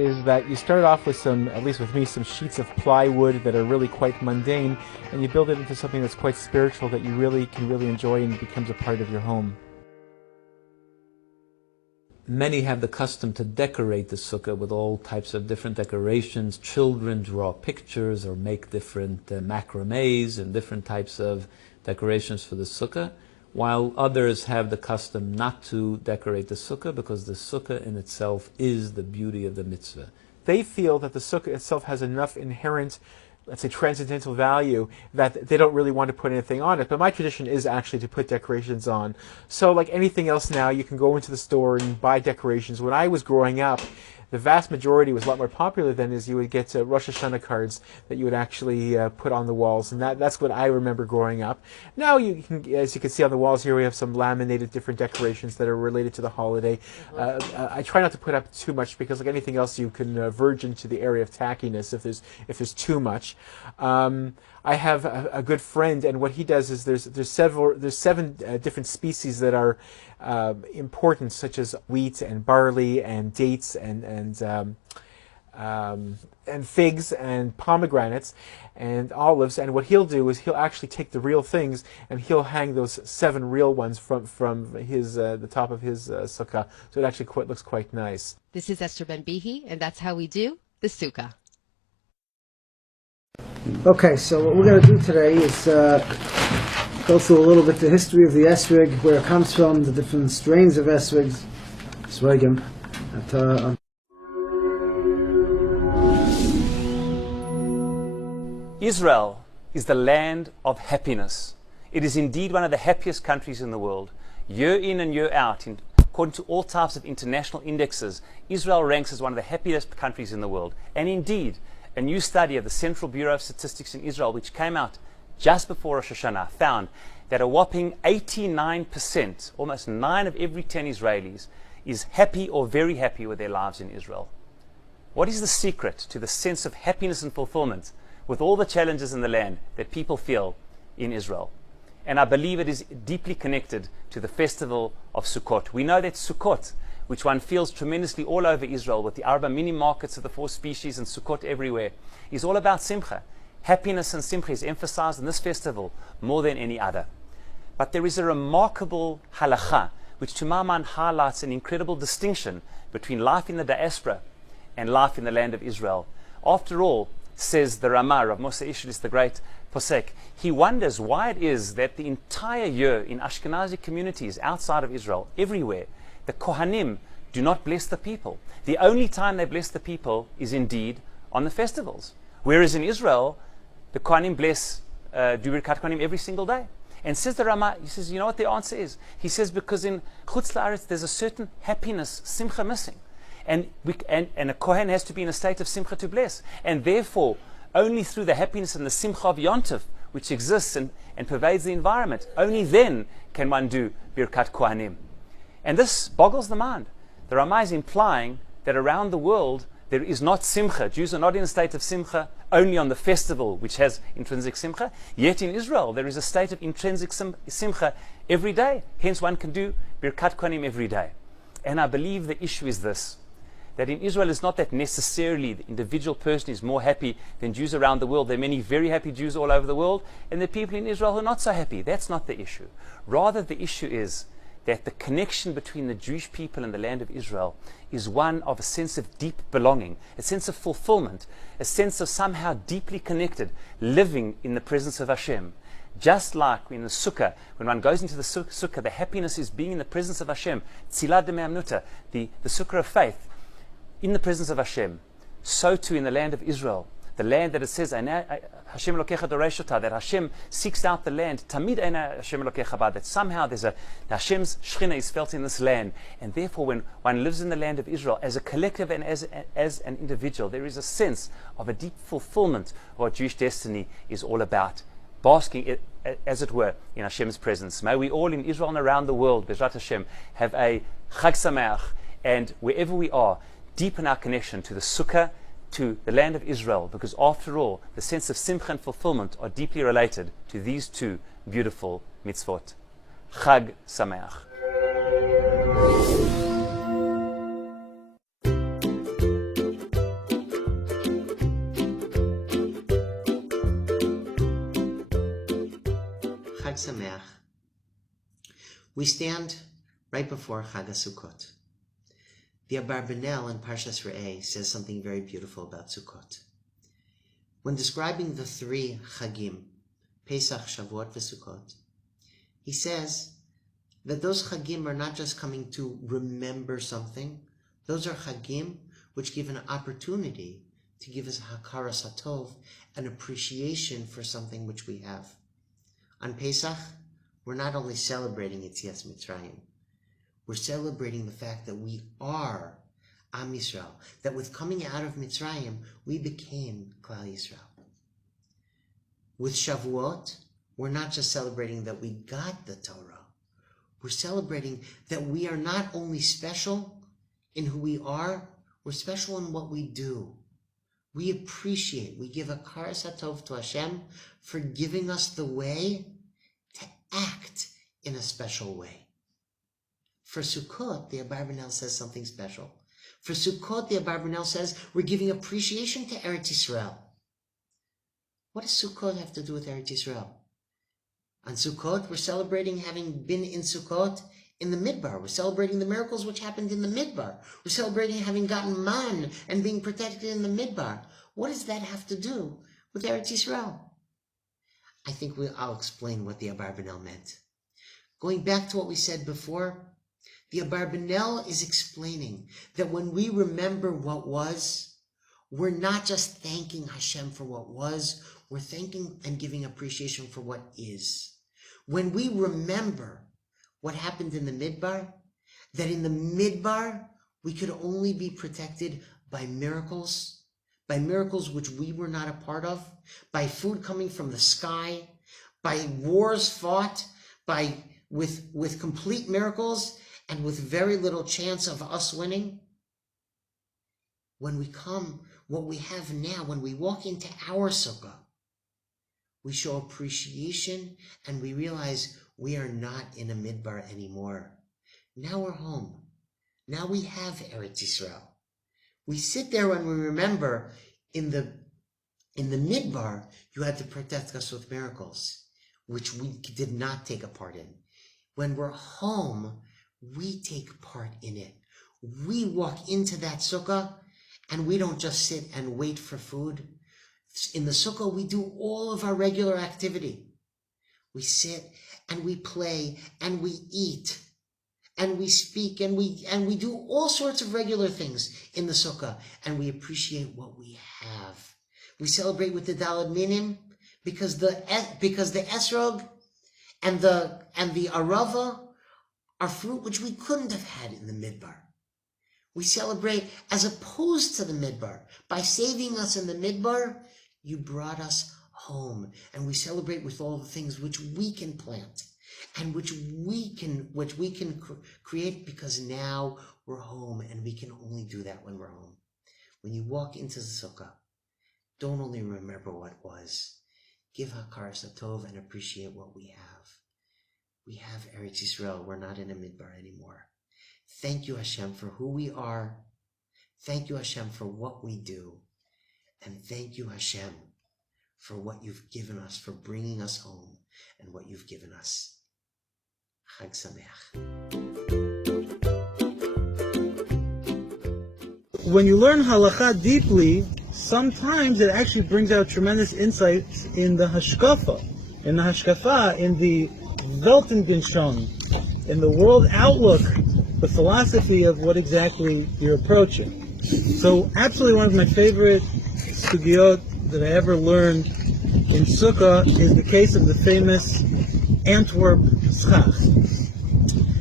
is that you start off with some, at least with me, some sheets of plywood that are really quite mundane, and you build it into something that's quite spiritual that you really can enjoy and becomes a part of your home. Many have the custom to decorate the sukkah with all types of different decorations. Children draw pictures or make different macrames and different types of decorations for the sukkah, while others have the custom not to decorate the sukkah because the sukkah in itself is the beauty of the mitzvah. They feel that the sukkah itself has enough inherent, let's say, transcendental value that they don't really want to put anything on it. But my tradition is actually to put decorations on. So like anything else now, you can go into the store and buy decorations. When I was growing up, the vast majority was a lot more popular than is you would get Rosh Hashanah cards that you would actually put on the walls, and that's what I remember growing up. Now, you can, as you can see on the walls here, we have some laminated different decorations that are related to the holiday. I try not to put up too much because, like anything else, you can verge into the area of tackiness if there's too much. I have a good friend, and what he does is there's seven different species that are important, such as wheat and barley and dates and figs and pomegranates and olives. And what he'll do is he'll actually take the real things and he'll hang those 7 real ones from his the top of his sukkah, so it actually looks quite nice. This is Esther Ben-Bihi, and that's how we do the sukkah. Okay, so what we're going to do today is go through a little bit the history of the esrog, where it comes from, the different strains of esrogs, esrogim. Israel is the land of happiness. It is indeed one of the happiest countries in the world. Year in and year out, according to all types of international indexes, Israel ranks as one of the happiest countries in the world. And indeed, a new study of the Central Bureau of Statistics in Israel, which came out just before Rosh Hashanah, found that a whopping 89%, almost 9 of every 10 Israelis, is happy or very happy with their lives in Israel. What is the secret to the sense of happiness and fulfillment with all the challenges in the land that people feel in Israel? And I believe it is deeply connected to the festival of Sukkot. We know that Sukkot, which one feels tremendously all over Israel with the Arba mini markets of the 4 species and Sukkot everywhere, is all about Simcha. Happiness and Simcha is emphasized in this festival more than any other. But there is a remarkable halacha, which to my mind highlights an incredible distinction between life in the diaspora and life in the land of Israel. After all, says the Ramah, Rav Moshe Ishlis, the great posek, he wonders why it is that the entire year in Ashkenazi communities outside of Israel, everywhere, the Kohanim do not bless the people. The only time they bless the people is indeed on the festivals. Whereas in Israel, the Kohanim bless, do Birkat Kohanim every single day. And says the Ramah, he says, you know what the answer is? He says, because in Chutz La'aretz there's a certain happiness, Simcha, missing. And a Kohen has to be in a state of Simcha to bless. And therefore, only through the happiness and the Simcha of Yontif, which exists and pervades the environment, only then can one do Birkat Kohanim. And this boggles the mind. The Ramah is implying that around the world there is not Simcha. Jews are not in a state of Simcha only on the festival, which has intrinsic Simcha. Yet in Israel there is a state of intrinsic Simcha every day. Hence one can do Birkat Kohanim every day. And I believe the issue is this, that in Israel it's not that necessarily the individual person is more happy than Jews around the world. There are many very happy Jews all over the world, and there are people in Israel who are not so happy. That's not the issue. Rather, the issue is that the connection between the Jewish people and the land of Israel is one of a sense of deep belonging, a sense of fulfillment, a sense of somehow deeply connected, living in the presence of Hashem. Just like in the Sukkah, when one goes into the Sukkah, the happiness is being in the presence of Hashem, Tzilat de Me'amnuta, the Sukkah of faith, in the presence of Hashem. So too in the land of Israel, the land that it says, Hashem Elokecha Doreshota, that Hashem seeks out the land, Tamid Eina Hashem Elokecha Ba, that somehow Hashem's Shechina is felt in this land. And therefore, when one lives in the land of Israel, as a collective and as an individual, there is a sense of a deep fulfillment of what Jewish destiny is all about, basking, as it were, in Hashem's presence. May we all in Israel and around the world, Bezrat Hashem, have a Chag Sameach, and wherever we are, deepen our connection to the Sukkah, to the land of Israel, because after all, the sense of Simcha and fulfillment are deeply related to these 2 beautiful mitzvot. Chag Sameach. Sameach. We stand right before Chag HaSukkot. The Abarbanel in Parshas Re'eh says something very beautiful about Sukkot. When describing the three Chagim, Pesach, Shavuot, and Sukkot, he says that those Chagim are not just coming to remember something. Those are Chagim which give an opportunity to give us Hakaras HaTov, an appreciation for something which we have. On Pesach, we're not only celebrating Yetzias Mitzrayim, we're celebrating the fact that we are Am Yisrael, that with coming out of Mitzrayim, we became Klal Yisrael. With Shavuot, we're not just celebrating that we got the Torah, we're celebrating that we are not only special in who we are, we're special in what we do. We appreciate, we give a Hakaras HaTov to Hashem for giving us the way to act in a special way. For Sukkot, the Abarbanel says something special. For Sukkot, the Abarbanel says we're giving appreciation to Eretz Yisrael. What does Sukkot have to do with Eretz Yisrael? On Sukkot, we're celebrating having been in Sukkot in the Midbar. We're celebrating the miracles which happened in the Midbar. We're celebrating having gotten man and being protected in the Midbar. What does that have to do with Eretz Yisrael? I think I'll explain what the Abarbanel meant. Going back to what we said before, the Abarbanel is explaining that when we remember what was, we're not just thanking Hashem for what was, we're thanking and giving appreciation for what is. When we remember what happened in the Midbar, that in the Midbar we could only be protected by miracles which we were not a part of, by food coming from the sky, by wars fought, with complete miracles and with very little chance of us winning. When we come, what we have now, when we walk into our sukkah, we show appreciation and we realize we are not in a midbar anymore. Now we're home. Now we have Eretz Yisrael. We sit there and we remember in the midbar, you had to protect us with miracles, which we did not take a part in. When we're home, we take part in it. We walk into that sukkah and we don't just sit and wait for food. In the sukkah, we do all of our regular activity. We sit and we play and we eat and we speak and we do all sorts of regular things in the sukkah, and we appreciate what we have. We celebrate with the Daled Minim because the esrog and the arava are fruit which we couldn't have had in the midbar. We celebrate as opposed to the midbar. By saving us in the midbar, you brought us home, and we celebrate with all the things which we can plant and which we can create, because now we're home, and we can only do that when we're home. When you walk into the sukkah, don't only remember what was. Give Hakaras HaTov and appreciate what we have. We have Eretz Yisrael. We're not in a midbar anymore. Thank you, Hashem, for who we are. Thank you, Hashem, for what we do. And thank you, Hashem, for what you've given us, for bringing us home, and what you've given us. Chag Sameach. When you learn halakha deeply, sometimes it actually brings out tremendous insights in the hashkafa, in the Weltanschauung, in the world outlook, the philosophy of what exactly you're approaching. So absolutely one of my favorite sugiyot that I ever learned in Sukkah is the case of the famous Antwerp Schach.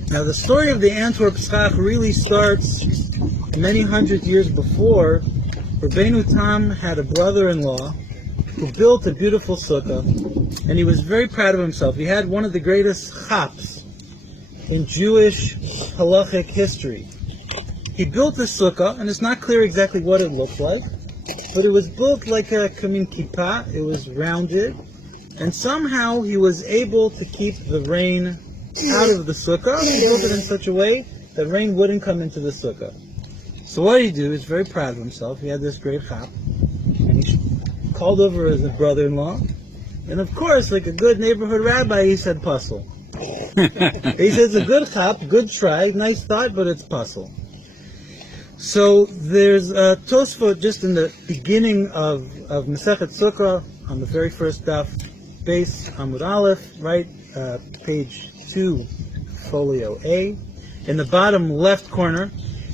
Now the story of the Antwerp Schach really starts many hundred years before. Rabbeinu Tam had a brother-in-law who built a beautiful sukkah, and he was very proud of himself. He had one of the greatest chaps in Jewish halachic history. He built this sukkah, and it's not clear exactly what it looked like, but it was built like a kamin kippah. It was rounded, and somehow he was able to keep the rain out of the sukkah. He built it in such a way that rain wouldn't come into the sukkah. So what did he do? He's very proud of himself. He had this great chap, and he called over his brother-in-law, And of course, like a good neighborhood rabbi, he said puzzle. He says a good chap, good try, nice thought, but it's puzzle. So there's a Tosfot just in the beginning of Masechet Sukkah, on the very first daf, base Amud Aleph, right, page 2, folio A. In the bottom left corner,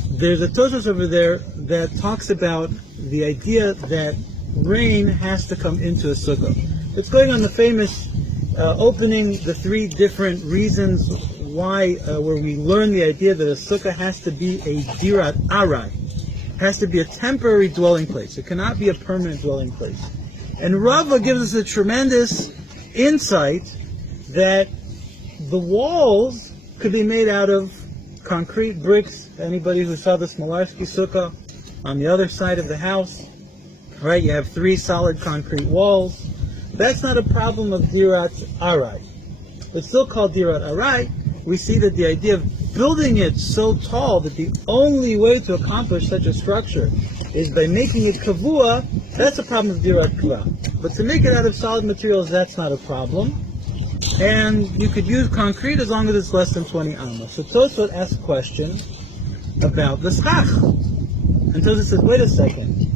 there's a Tosfot over there that talks about the idea that rain has to come into a sukkah. It's going on the famous opening, the 3 different reasons why, where we learn the idea that a sukkah has to be a dirat arai, has to be a temporary dwelling place. It cannot be a permanent dwelling place. And Rava gives us a tremendous insight that the walls could be made out of concrete bricks. Anybody who saw the Smolarski sukkah on the other side of the house, right? You have 3 solid concrete walls. That's not a problem of dirat arai. It's still called dirat arai. We see that the idea of building it so tall that the only way to accomplish such a structure is by making it kavua, that's a problem of dirat kva. But to make it out of solid materials, that's not a problem. And you could use concrete as long as it's less than 20 amma. So Tosfot asks a question about the schach. And Tosfot says, wait a second.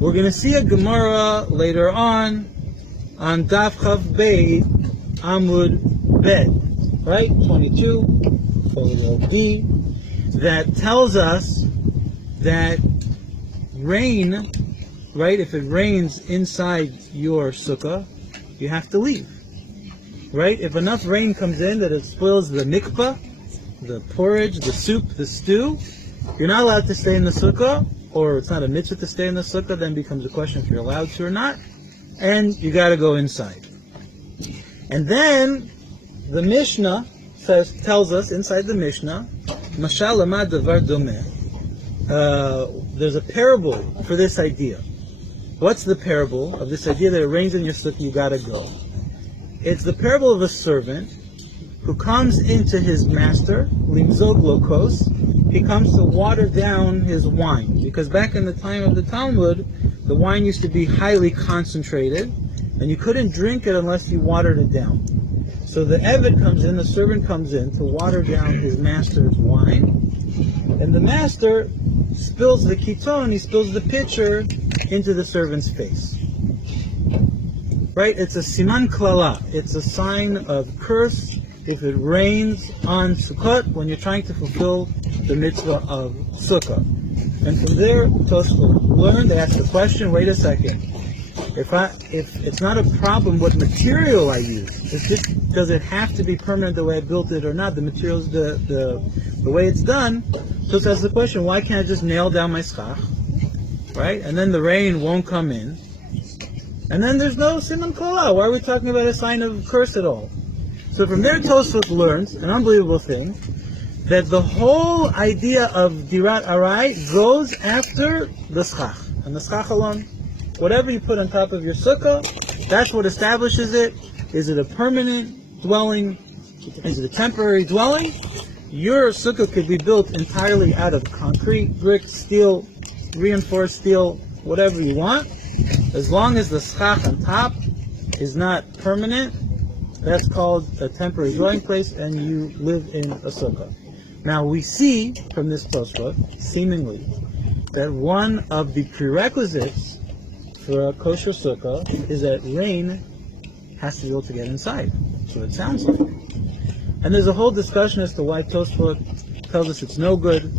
We're going to see a Gemara later on Daf Chav Beit Amud Bet, right? 22, folio D, that tells us that rain, right? If it rains inside your sukkah, you have to leave, right? If enough rain comes in that it spoils the mikvah, the porridge, the soup, the stew, you're not allowed to stay in the sukkah, or it's not a mitzvah to stay in the sukkah, then becomes a question if you're allowed to or not, and you got to go inside. And then the Mishnah tells us inside the Mishnah, Mashal Amad Davar Domeh. There's a parable for this idea. What's the parable of this idea that it rains in your sukkah, you got to go? It's the parable of a servant who comes into his master, Limzog Lokos. He comes to water down his wine, because back in the time of the Talmud, the wine used to be highly concentrated, and you couldn't drink it unless you watered it down. So the Eved comes in, the servant comes in to water down his master's wine, and the master spills the kiton, he spills the pitcher into the servant's face. Right? It's a siman klala. It's a sign of curse if it rains on Sukkot when you're trying to fulfill the mitzvah of Sukkah. And from there, Tosfot learned to ask the question, wait a second, if it's not a problem what material I use, does it have to be permanent the way I built it or not? The materials, the way it's done. So it asks the question, why can't I just nail down my schach, right? And then the rain won't come in. And then there's no siman kala. Why are we talking about a sign of curse at all? So from there, Tosfot learns an unbelievable thing, that the whole idea of dirat arai goes after the schach. And the schach alone, whatever you put on top of your sukkah, that's what establishes it. Is it a permanent dwelling? Is it a temporary dwelling? Your sukkah could be built entirely out of concrete, brick, steel, reinforced steel, whatever you want. As long as the schach on top is not permanent, that's called a temporary dwelling place, and you live in a sukkah. Now we see from this Tosfot, seemingly, that one of the prerequisites for a kosher sukkah is that rain has to be able to get inside. So it sounds like. And there's a whole discussion as to why Tosfot tells us it's no good.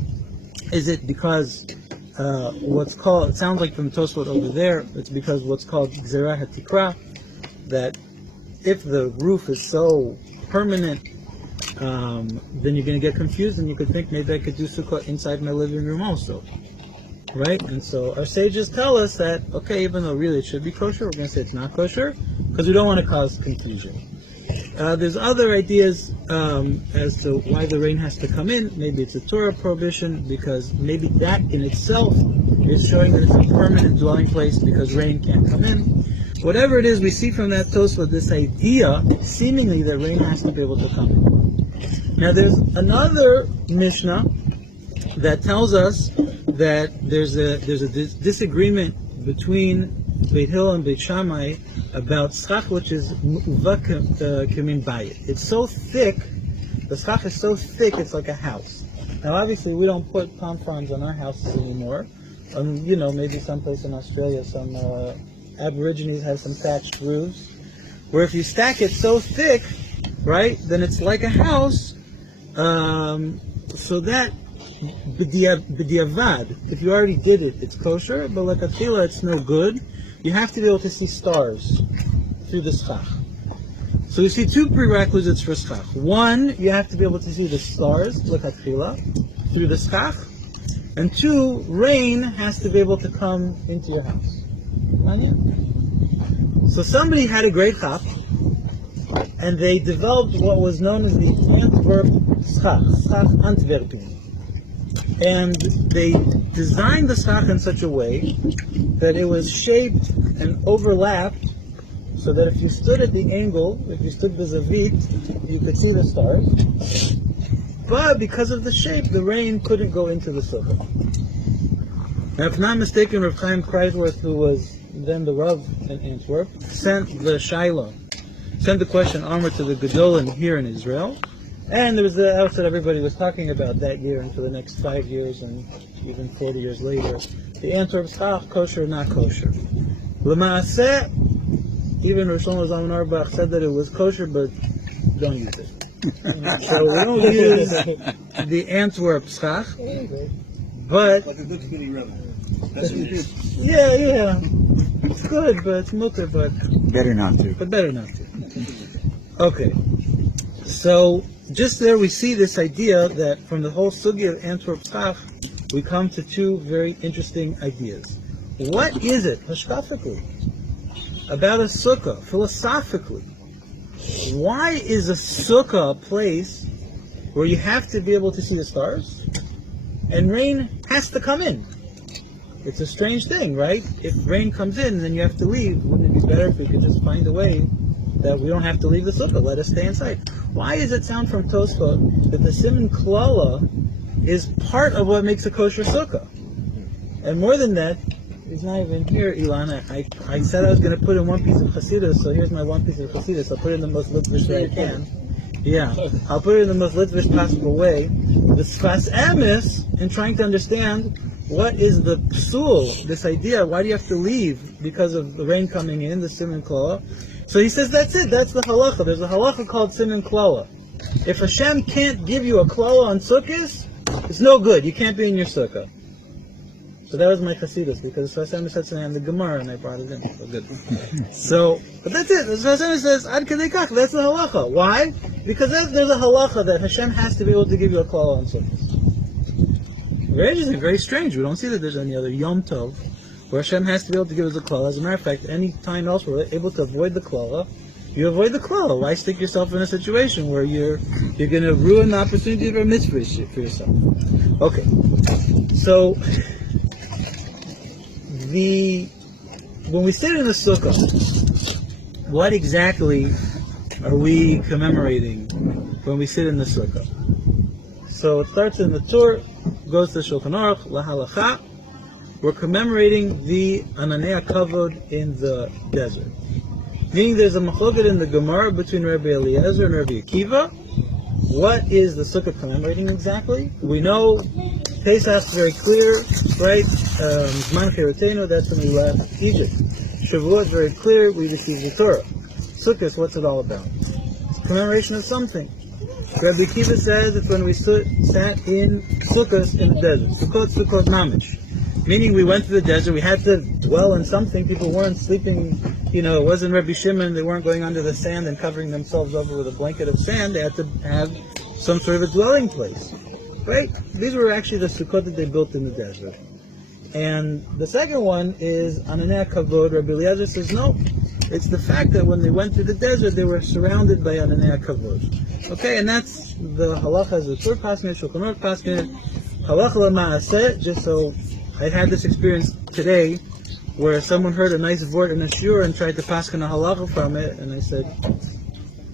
Is it because it sounds like from Tosfot over there, it's because what's called Gzerah HaTikra, that if the roof is so permanent, then you're going to get confused and you could think maybe I could do sukkah inside my living room also. Right? And so our sages tell us that, okay, even though really it should be kosher, we're going to say it's not kosher, because we don't want to cause confusion. There's other ideas as to why the rain has to come in. Maybe it's a Torah prohibition, because maybe that in itself is showing that it's a permanent dwelling place because rain can't come in. Whatever it is, we see from that Tosfot this idea, seemingly, that rain has to be able to come in. Now there's another Mishnah that tells us that there's a disagreement between Beit Hillel and Beit Shammai about schach which is mu'uva kemin bayit. It's so thick, the schach is so thick it's like a house. Now obviously we don't put palm fronds on our houses anymore. Maybe someplace in Australia some Aborigines have some thatched roofs, where if you stack it so thick, right, then it's like a house. So that b'diavad, if you already did it, it's kosher, but like atchila, it's no good. You have to be able to see stars through the schach. So you see two prerequisites for schach. One, you have to be able to see the stars, like atchila, through the schach. And two, rain has to be able to come into your house. So somebody had a great chap, and they developed what was known as the Antwerp schach Antwerpen. And they designed the schach in such a way that it was shaped and overlapped, so that if you stood at the angle, if you stood vis-a-vis, you could see the stars. But because of the shape, the rain couldn't go into the sukkah. Now, if not mistaken, Rav Chaim Kreisworth, who was then the Rav in Antwerp, sent the question onward to the Gedolim here in Israel. And there was the house that everybody was talking about that year and for the next 5 years and even 40 years later. The Antwerp schach, kosher or not kosher. L'maaseh, even Rosh Shlomo Zalman Auerbach said that it was kosher, but don't use it. So we don't use the Antwerp schach, but like a good skinny rubber. That's what it is. yeah, it's good, but it's mutter, but Better not to. better not to. Okay, so just there we see this idea that from the whole sugya of Antwerp schach, we come to two very interesting ideas. What is it, hashkafically, about a sukkah, philosophically? Why is a sukkah a place where you have to be able to see the stars and rain has to come in? It's a strange thing, right? If rain comes in and then you have to leave, wouldn't it be better if we could just find a way that we don't have to leave the sukkah, let us stay inside? Why does it sound from Tosfot that the Siman Klala is part of what makes a kosher sukkah? And more than that, he's not even here, Ilana. I said I was going to put in one piece of Chassidus, so here's my one piece of Chassidus. I'll put it in the most Litvish way I can. Yeah, I'll put it in the most Litvish possible way. The Sfas Emes, in trying to understand what is the psul, this idea, why do you have to leave because of the rain coming in, the Siman Klala? So he says that's it, that's the halacha. There's a halacha called Siman Klala. If Hashem can't give you a klala on Sukkot, it's no good, you can't be in your sukkah. So that was my Chassidus, because Hashem said something in the Gemara, and I brought it in. So good. So, but that's it. Hashem says, Ad Kadei Kach, that's the halacha. Why? Because there's a halacha that Hashem has to be able to give you a klala on Sukkot. Very interesting, very strange. We don't see that there's any other Yom Tov where Hashem has to be able to give us a klala. As a matter of fact, any time else we're able to avoid the klala, you avoid the klala. Why stick yourself in a situation where you're going to ruin the opportunity of a mitzvah for yourself? Okay, so when we sit in the sukkah, what exactly are we commemorating when we sit in the sukkah? So it starts in the Torah, goes to Shulchan Aruch, La Halacha. We're commemorating the Ananei Kavod in the desert. Meaning there's a machloket in the Gemara between Rabbi Eliezer and Rabbi Akiva. What is the sukkah commemorating exactly? We know Pesach is very clear, right? Zman Cheretenu, that's when we left Egypt. Shavuot is very clear, we received the Torah. Sukkot, what's it all about? It's a commemoration of something. Rabbi Akiva says it's when we sat in Sukkot in the desert. Sukkot Mamish. Meaning we went to the desert, we had to dwell in something, people weren't sleeping, it wasn't Rabbi Shimon, they weren't going under the sand and covering themselves over with a blanket of sand, they had to have some sort of a dwelling place. Right? These were actually the sukkot that they built in the desert. And the second one is Ananei Kavod. Rabbi Eliezer says no. It's the fact that when they went to the desert, they were surrounded by Ananei Kavod. Okay, and that's the halacha as the third pasuk, Shulchan Aruch pasuk, halacha l'maaseh. Just so I had this experience today, where someone heard a nice word in a shiur and tried to paskin a halacha from it, and I said,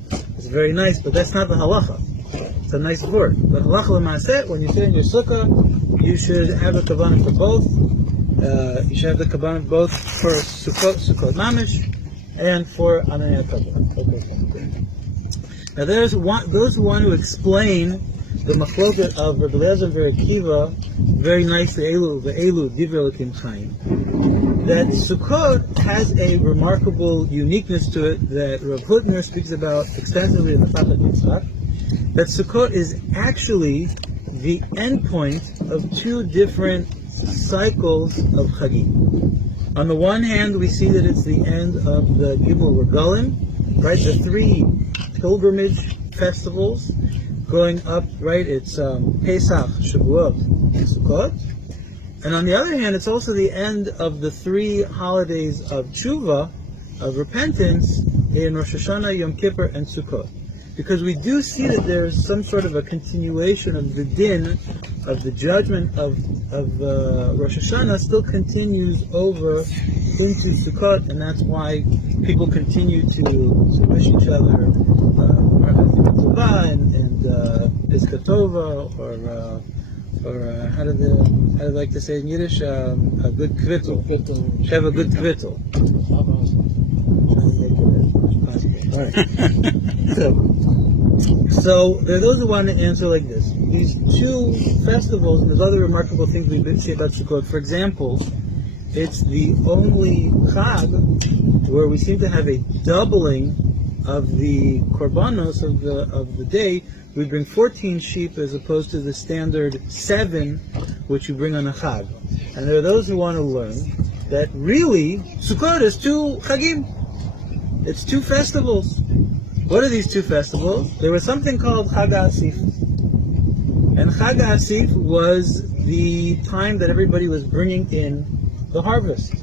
it's very nice, but that's not the halacha. It's a nice word. But halacha l'maaseh, when you sit in your sukkah, you should have a kavanah for both. You should have the kabbalah both for Sukkot Mamish and for Ananei HaKavod. Okay, fine. Now there's those who want to explain the machloket of Rabbi Eliezer and Rabbi Akiva very nicely, Elu Divrei Elokim Chaim, that Sukkot has a remarkable uniqueness to it that Rav Hutner speaks about extensively in the Chachat Yitzchak, that Sukkot is actually the endpoint of two different cycles of Chagim. On the one hand, we see that it's the end of the Gimel Regalim, right? The three pilgrimage festivals going up, right? It's Pesach, Shavuot, and Sukkot. And on the other hand, it's also the end of the three holidays of Tshuva, of repentance, in Rosh Hashanah, Yom Kippur, and Sukkot. Because we do see that there is some sort of a continuation of the din, of the judgment of Rosh Hashanah still continues over into Sukkot, and that's why people continue to wish each other and Piskatova, or how do they like to say in Yiddish, a good kvittel. Have a good kvittel. Right. So there are those who want to answer like this. These two festivals, and there's other remarkable things we say about Sukkot. For example, it's the only Chag where we seem to have a doubling of the korbanos of the day. We bring 14 sheep as opposed to the standard 7, which you bring on a Chag. And there are those who want to learn that really Sukkot is two Chagim. It's two festivals. What are these two festivals? There was something called Chag HaAsif. And Chag HaAsif was the time that everybody was bringing in the harvest.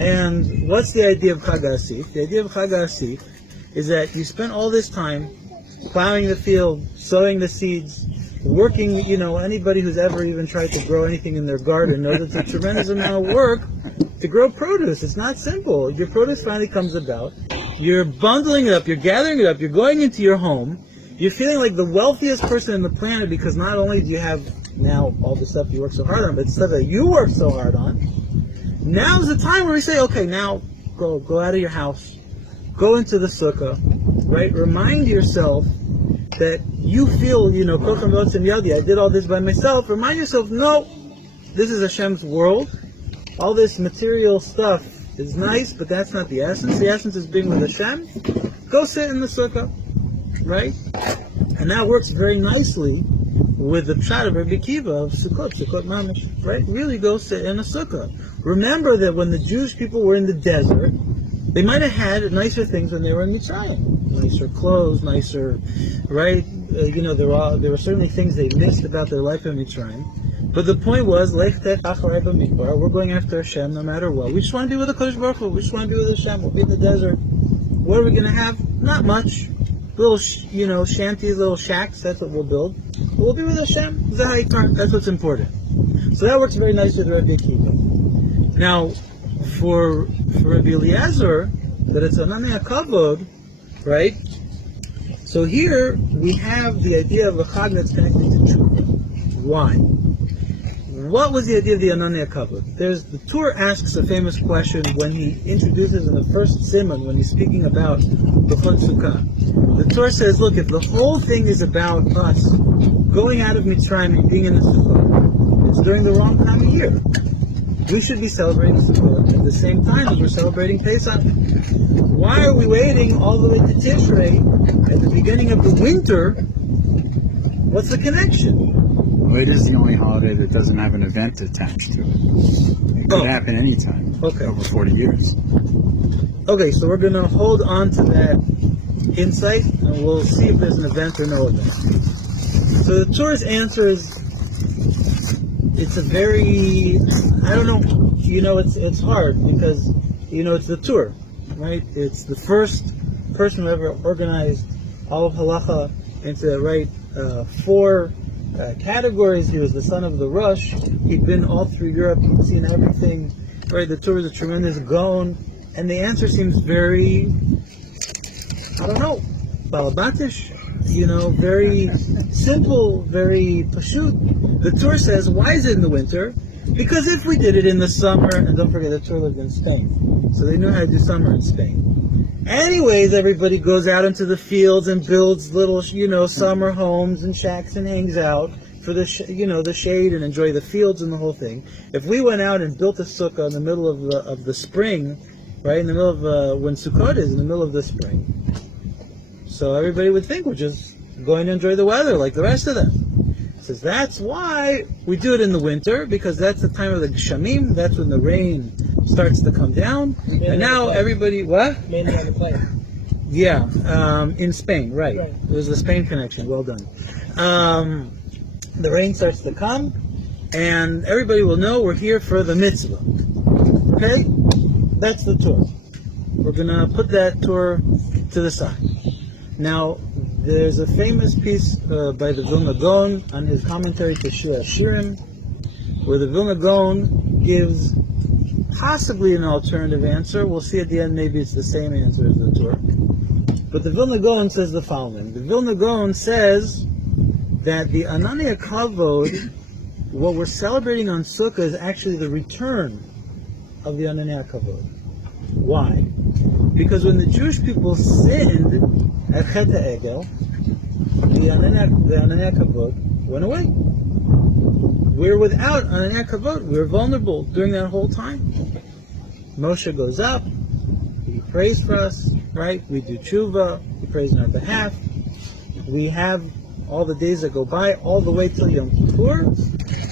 And what's the idea of Chag HaAsif? The idea of Chag HaAsif is that you spend all this time plowing the field, sowing the seeds, working, anybody who's ever even tried to grow anything in their garden knows it's a tremendous amount of work to grow produce. It's not simple. Your produce finally comes about. You're bundling it up, you're gathering it up, you're going into your home, you're feeling like the wealthiest person on the planet because not only do you have now all the stuff you work so hard on, but stuff that you work so hard on. Now's the time where we say, okay, now go out of your house, go into the sukkah, right? Remind yourself that you feel, Kochem Rotzim Yadi, I did all this by myself. Remind yourself, no, this is Hashem's world. All this material stuff is nice, but that's not the essence. The essence is being with Hashem. Go sit in the sukkah, right? And that works very nicely with the pshat of Rabbi Akiva of Sukkot Mamish, right? Really go sit in a sukkah. Remember that when the Jewish people were in the desert, they might have had nicer things when they were in Mitzrayim. Nicer clothes, nicer, right? There were certainly things they missed about their life in Mitzrayim. But the point was, we're going after Hashem no matter what. We just want to be with the Kodesh Baruch Hu. We just want to be with Hashem. We'll be in the desert. What are we going to have? Not much. Little, shanties, little shacks. That's what we'll build. But we'll be with Hashem. That's what's important. So that works very nicely with Rabbi Akiva. Now, for Rabbi Eliezer, that it's Ananei HaKavod, right? So here we have the idea of a chag that's connected to tshuva. Why? What was the idea of the Ananei HaKavod? The Torah asks a famous question when he introduces in the first siman, when he's speaking about the Chol Sukkah. The Torah says, look, if the whole thing is about us going out of Mitzrayim and being in the Sukkah, it's during the wrong time of year. We should be celebrating Sukkot at the same time as we're celebrating Pesach. Why are we waiting all the way to Tishrei at the beginning of the winter? What's the connection? Well, it is the only holiday that doesn't have an event attached to it. It could happen anytime. Okay. Over 40 years. Okay, so we're going to hold on to that insight, and we'll see if there's an event or no event. So the Torah's answer is, it's a very, I don't know, it's hard because, it's the Torah, right? It's the first person who ever organized all of halacha into, 4 categories. He was the son of the Rosh. He'd been all through Europe. He'd seen everything, right? The Torah is a tremendous gaon. And the answer seems very, I don't know, balabatish, very simple, very pashut. The Torah says, why is it in the winter? Because if we did it in the summer, and don't forget that Torah lived in Spain, so they knew how to do summer in Spain. Anyways, everybody goes out into the fields and builds little, summer homes and shacks and hangs out for the shade and enjoy the fields and the whole thing. If we went out and built a sukkah in the middle of the spring, right in the middle of when Sukkot is in the middle of the spring, so everybody would think we're just going to enjoy the weather like the rest of them. It says that's why we do it in the winter, because that's the time of the Gshamim, that's when the rain starts to come down. And now everybody, what? Mainly on the plane. Yeah, in Spain, right. There's the Spain connection, well done. The rain starts to come, and everybody will know we're here for the mitzvah. Okay? That's the Torah. We're going to put that Torah to the side. Now, there's a famous piece by the Vilna Gaon on his commentary to Shir Hashirim, where the Vilna Gaon gives possibly an alternative answer. We'll see at the end, maybe it's the same answer as the Torah. But the Vilna Gaon says the following. The Vilna Gaon says that the Ananei Kavod, what we're celebrating on Sukkah, is actually the return of the Ananei Kavod. Why? Because when the Jewish people sinned at Chet HaEgel, the Ananei Kavod went away. We're without Ananei Kavod. We're vulnerable during that whole time. Moshe goes up, he prays for us, right? We do tshuva, he prays on our behalf. We have all the days that go by, all the way till Yom Kippur.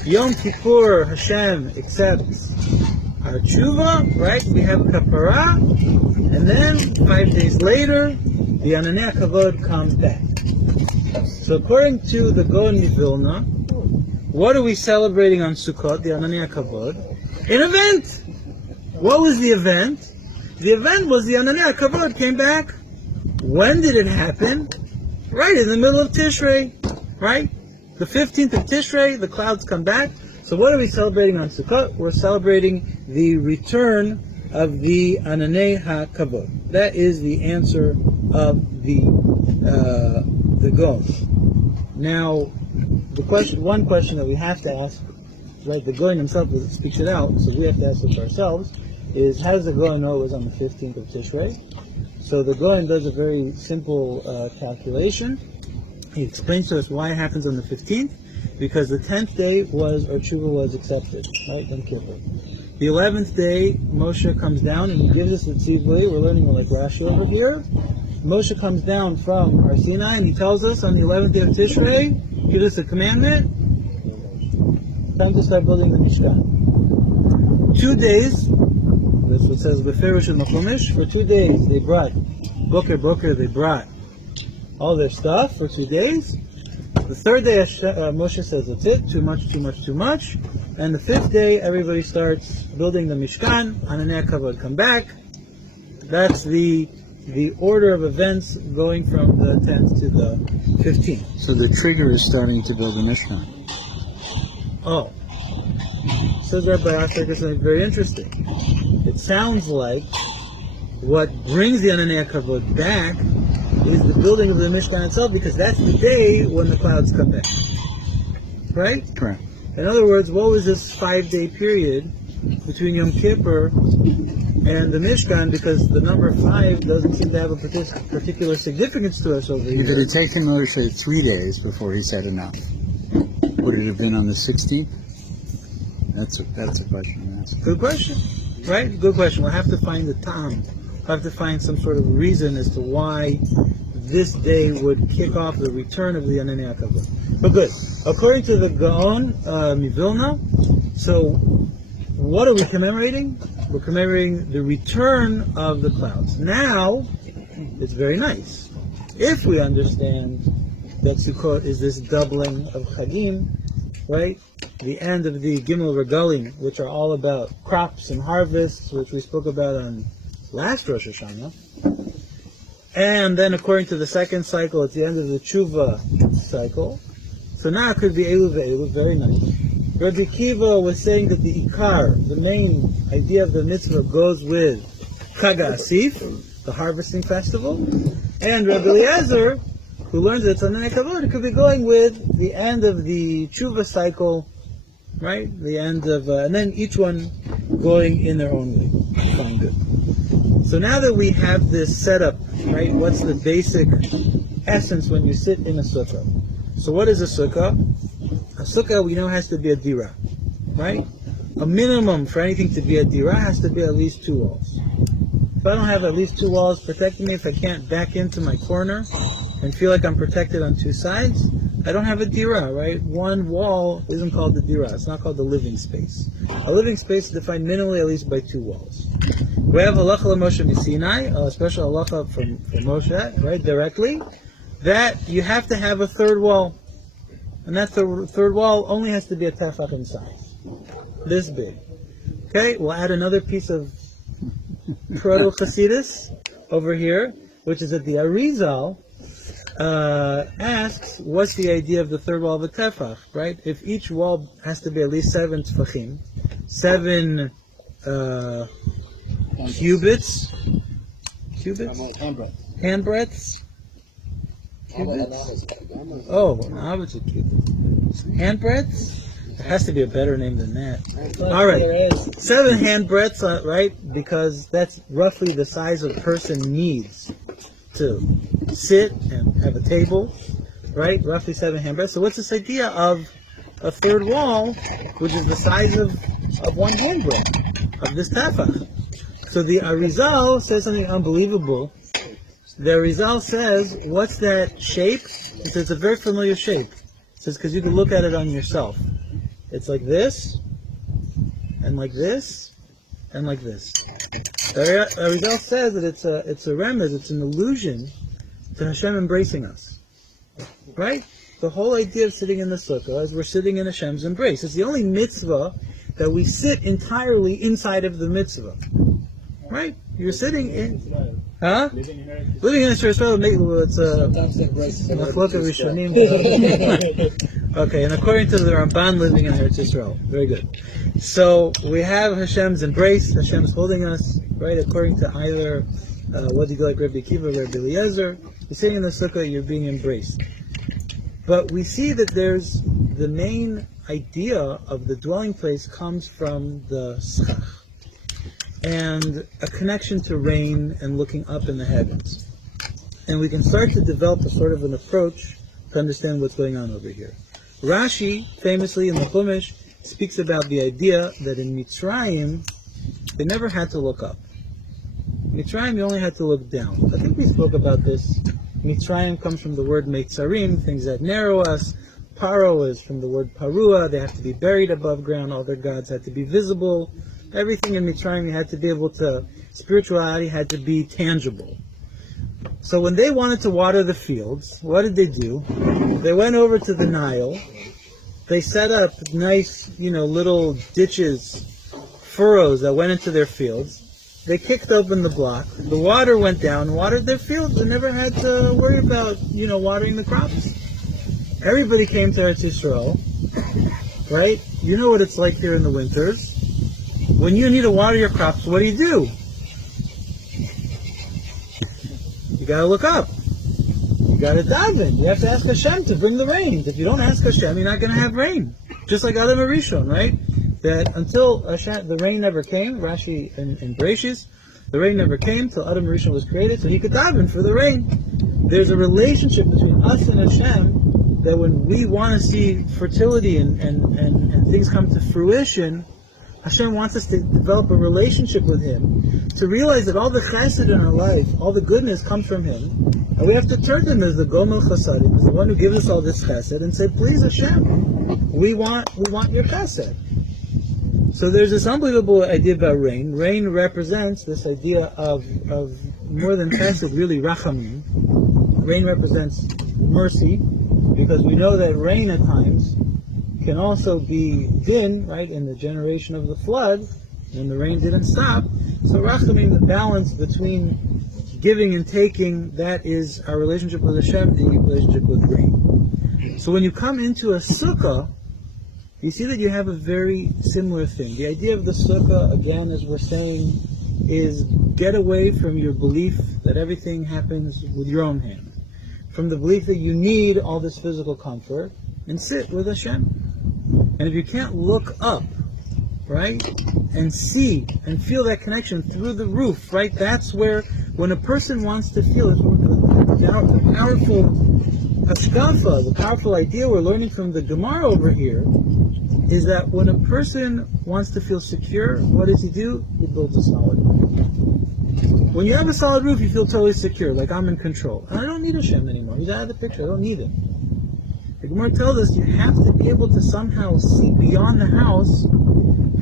Yom Kippur, Hashem accepts our tshuva, right? We have kapara, and then 5 days later, the Ananei Kavod comes back. So according to the Gaon Vilna, what are we celebrating on Sukkot, the Ananei Kavod? An event! What was the event? The event was the Ananei Kavod came back. When did it happen? Right in the middle of Tishrei, right? The 15th of Tishrei, the clouds come back. So what are we celebrating on Sukkot? We're celebrating the return of the Ananei HaKavod. That is the answer of the Gaon. Now, one question that we have to ask, right? The Gaon himself speaks it out, so we have to ask it for ourselves, is how does the Gaon know it was on the 15th of Tishrei? So the Gaon does a very simple calculation. He explains to us why it happens on the 15th, because the 10th day was, or tshuva was accepted, right? Yom Kippur. The 11th day, Moshe comes down and he gives us the tzivui. We're learning like Rashi over here. Moshe comes down from Har Sinai and he tells us on the 11th day of Tishrei, gives us a commandment, time to start building the Mishkan. 2 days, that's what it says Beferush and Machumish, for 2 days they brought, Boker, they brought all their stuff for 2 days. The 3rd day Moshe says that's it, too much. And the 5th day everybody starts building the Mishkan, Ananei Kavod come back. That's the order of events going from the 10th to the 15th. So the trigger is starting to build a Mishkan. Oh. Says Rabbi Asher something very interesting. It sounds like what brings the Ananei Kavod back is the building of the Mishkan itself, because that's the day when the clouds come back. Right? Correct. In other words, what was this 5-day period between Yom Kippur and the Mishkan, because the number 5 doesn't seem to have a particular significance to us over here. Did it take him, Moshe, 3 days before he said enough? Would it have been on the 16th? That's a question I'm asking. Good question. Right? Good question. We'll have to find the time. We'll have to find some sort of reason as to why this day would kick off the return of the Ananei Kavod. But good. According to the Gaon Mivilna, so what are we commemorating? We're commemorating the return of the clouds. Now, it's very nice. If we understand that Sukkot is this doubling of Chagim, right? The end of the Gimel Regalim, which are all about crops and harvests, which we spoke about on last Rosh Hashanah. And then according to the second cycle, it's the end of the Tshuva cycle. So now it could be Elu Ve'elu, very nice. Rabbi Kiva was saying that the Ikar, the main idea of the mitzvah, goes with Chag HaAsif, the harvesting festival. And Rabbi Eliezer, who learns that it's Ananei Kavod, it could be going with the end of the Tshuva cycle, right? The end of, and then each one going in their own way. Fine, good. So now that we have this setup, right? What's the basic essence when you sit in a sukkah? So what is a sukkah? A sukkah we know has to be a dira, right? A minimum for anything to be a dira has to be at least 2 walls. If I don't have at least 2 walls protecting me, if I can't back into my corner and feel like I'm protected on 2 sides, I don't have a dira, right? One wall isn't called the dira. It's not called the living space. A living space is defined minimally at least by 2 walls. We have halacha Moshe Sinai, a special halacha from Moshe, right, directly, that you have to have a 3rd wall. And that third wall only has to be a tefach in size. This big. Okay, we'll add another piece of Proto Chassidus over here, which is that the Arizal asks, what's the idea of the 3rd wall of a tefach, right? If each wall has to be at least 7 tefachim, 7 cubits, handbreadths. Oh, now it's a cubit. Handbreadths? There has to be a better name than that. All right, 7 handbreadths, right? Because that's roughly the size a person needs to sit and have a table, right? Roughly 7 handbreadths. So what's this idea of a 3rd wall, which is the size of 1 handbreadth of this tefach? So the Arizal says something unbelievable. The Arizal says, what's that shape? He says it's a very familiar shape. He says because you can look at it on yourself. It's like this, and like this, and like this. The Arizal says that it's a remez, it's an allusion to Hashem embracing us. Right? The whole idea of sitting in the sukkah is we're sitting in Hashem's embrace. It's the only mitzvah that we sit entirely inside of the mitzvah. Right? You're sitting in... Huh? Living in Israel, it's a machlok of Rishonim. Okay, and according to the Ramban, living in Eretz Yisrael. Very good. So we have Hashem's embrace. Hashem's holding us, right? According to either what do you like, Rabbi Akiva, Rabbi Eliezer. You're sitting in the sukkah, you're being embraced. But we see that there's the main idea of the dwelling place comes from the schach, and a connection to rain and looking up in the heavens. And we can start to develop a sort of an approach to understand what's going on over here. Rashi, famously in the Chumash, speaks about the idea that in Mitzrayim, they never had to look up. In Mitzrayim, you only had to look down. I think we spoke about this. Mitzrayim comes from the word Meitzarim, things that narrow us. Paro is from the word Parua, they have to be buried above ground, all their gods had to be visible. Everything in Mitzrayim you had to be able to, spirituality had to be tangible. So when they wanted to water the fields, what did they do? They went over to the Nile, they set up nice, little ditches, furrows that went into their fields. They kicked open the block, the water went down, watered their fields, they never had to worry about, watering the crops. Everybody came to Eretz Yisrael, right? You know what it's like here in the winters. When you need to water your crops, what do? You gotta look up. You gotta dive in. You have to ask Hashem to bring the rain. If you don't ask Hashem, you're not gonna have rain. Just like Adam Arishon, right? That until Hashem, the rain never came, Rashi in Bereshis, the rain never came till Adam Arishon was created, so he could dive in for the rain. There's a relationship between us and Hashem that when we want to see fertility and things come to fruition, Hashem wants us to develop a relationship with Him, to realize that all the chesed in our life, all the goodness comes from Him, and we have to turn to Him as the Gomel Chasadim, as the one who gives us all this chesed, and say, please Hashem, we want your chesed. So there's this unbelievable idea about rain. Rain represents this idea of more than chesed, really rachamim. Rain represents mercy, because we know that rain at times can also be din, right, in the generation of the flood, and the rain didn't stop. So rachamim, the balance between giving and taking, that is our relationship with Hashem, the relationship with rain. So when you come into a sukkah, you see that you have a very similar thing. The idea of the sukkah, again, as we're saying, is get away from your belief that everything happens with your own hand, from the belief that you need all this physical comfort, and sit with Hashem. And if you can't look up, right, and see and feel that connection through the roof, right, that's where, when a person wants to feel it, the powerful hashkafa, the powerful idea we're learning from the Gemara over here, is that when a person wants to feel secure, what does he do? He builds a solid roof. When you have a solid roof, you feel totally secure, like I'm in control. And I don't need Hashem anymore. He's out of the picture. I don't need him. The Gemara tells us you have to be able to somehow see beyond the house,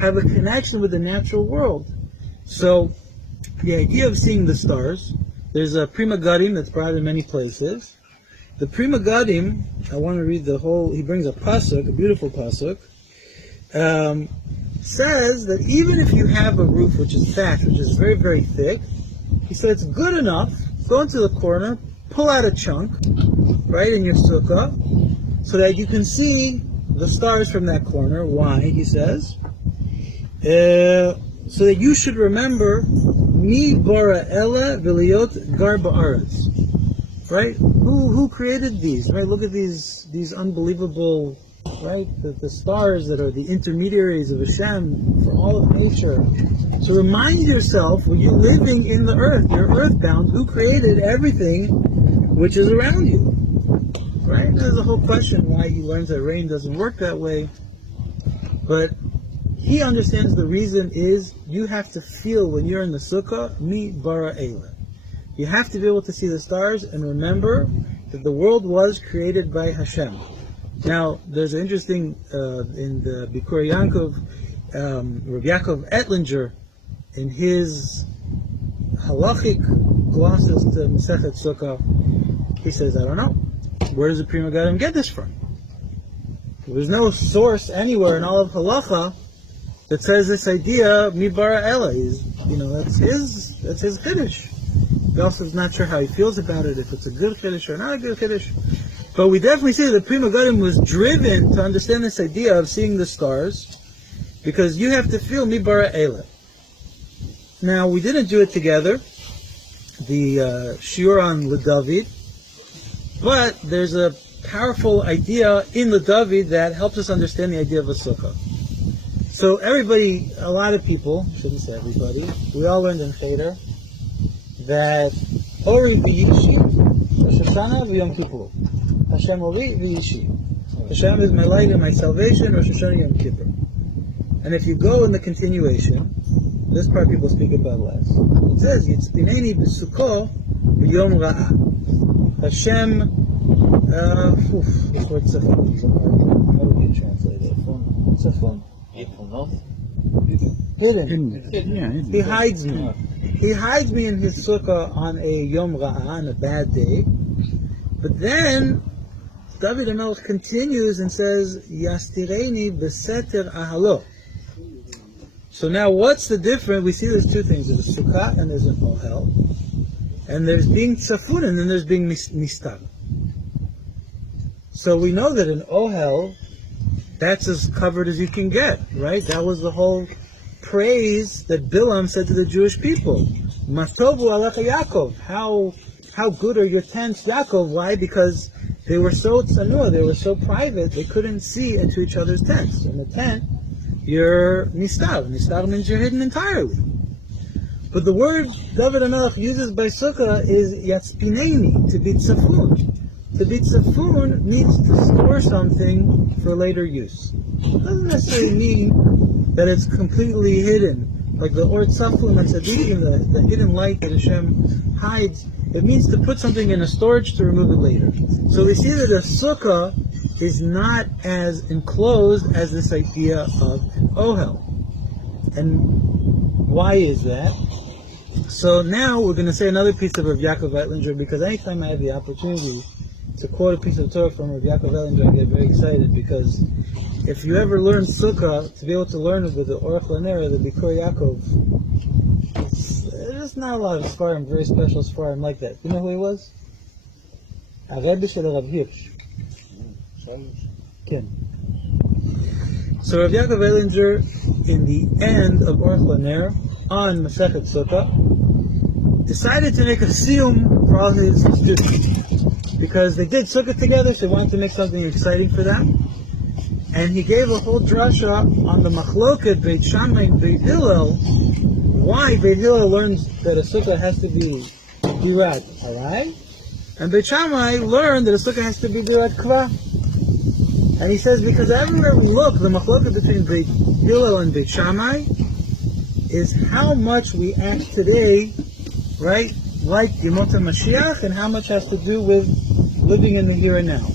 have a connection with the natural world. So, the idea of seeing the stars, there's a Prima Gadim that's brought in many places. The Prima Gadim, I want to read the whole, he brings a pasuk, a beautiful pasuk, says that even if you have a roof which is thatched, which is very, very thick, he said it's good enough, go into the corner, pull out a chunk, right, in your sukkah, so that you can see the stars from that corner. Why, he says? So that you should remember, Mi bara ela v'liot gar ba'aretz. Right? Who created these? Right? Look at these unbelievable, right? The stars that are the intermediaries of Hashem for all of nature. So remind yourself, when you're living in the earth, you're earthbound, who created everything which is around you? Right? There's a whole question why he learns that rain doesn't work that way. But he understands the reason is you have to feel when you're in the sukkah, Mi bara ela. You have to be able to see the stars and remember that the world was created by Hashem. Now, there's an interesting, in the Bikur Yaakov, Rabbi Yaakov Ettlinger, in his halachic glosses to Masechet Sukkah, he says, I don't know. Where does the Prima Gadim get this from? There's no source anywhere in all of halacha that says this idea, Mi bara ela, that's his chiddush. He also is not sure how he feels about it, if it's a good chiddush or not a good chiddush. But we definitely see that the Prima Gadim was driven to understand this idea of seeing the stars, because you have to feel Mi bara ela. Now, we didn't do it together, the shiur on LeDavid, but there's a powerful idea in LeDavid that helps us understand the idea of a sukkah. So everybody, a lot of people, shouldn't say everybody, we all learned in Cheder that Ori v'Yishi, Rosh Hashanah v'Yom Kippur. Hashem Ori v'Yishi. Hashem is my light and my salvation, Rosh Hashanah Yom Kippur. And if you go in the continuation, this part people speak about less. It says, Yitzpineni b'Sukkah v'Yom Ra'ah. Hashem, this word tzafon. How would you translate it? Tzafon? Hidden. He hides me. He hides me in his sukkah on a Yom Ra'ah, on a bad day. But then, David HaMelech continues and says, Yastireni b'seter ahalo. So now what's the difference? We see there's two things. There's a sukkah and there's an ohel. And there's being tzafun and then there's being nistar. So we know that an ohel, that's as covered as you can get, right? That was the whole praise that Bilam said to the Jewish people. Matovu alecha Yaakov. How good are your tents, Yaakov? Why? Because they were so tzanua, they were so private, they couldn't see into each other's tents. In the tent, you're nistar. Nistar means you're hidden entirely. But the word David HaMelech uses by sukkah is yatzpineni, to be tzafun. To be tzafun means to store something for later use. It doesn't necessarily mean that it's completely hidden. Like the or tzafun and tzadikim, the hidden light that Hashem hides, it means to put something in a storage to remove it later. So we see that a sukkah is not as enclosed as this idea of an ohel. And why is that? So now we're going to say another piece of Rav Yaakov Ettlinger, because anytime I have the opportunity to quote a piece of Torah from Rav Yaakov Ettlinger, I get very excited, because if you ever learn Sukkah, to be able to learn it with the Orach Lanera, the Bikur Yaakov, there's not a lot of Sfarim, very special Sfarim like that. You know who he was? A Rebbe Shel Rav Hirsch. Ken. So Rav Yaakov Ettlinger, in the end of Orach Lanera, on Masechet Sukkah, decided to make a siyum for all his students. Because they did Sukkah together, so he wanted to make something exciting for them. And he gave a whole drasha on the machloket Beit Shammai and Beit Hillel, why Beit Hillel learns that a sukkah has to be birat harai, and Beit Shammai learned that a sukkah has to be birat kva. And he says, because everywhere we look, the machloket between Beit Hillel and Beit Shammai is how much we act today, right, like Yemot HaMashiach, and how much has to do with living in the here and now.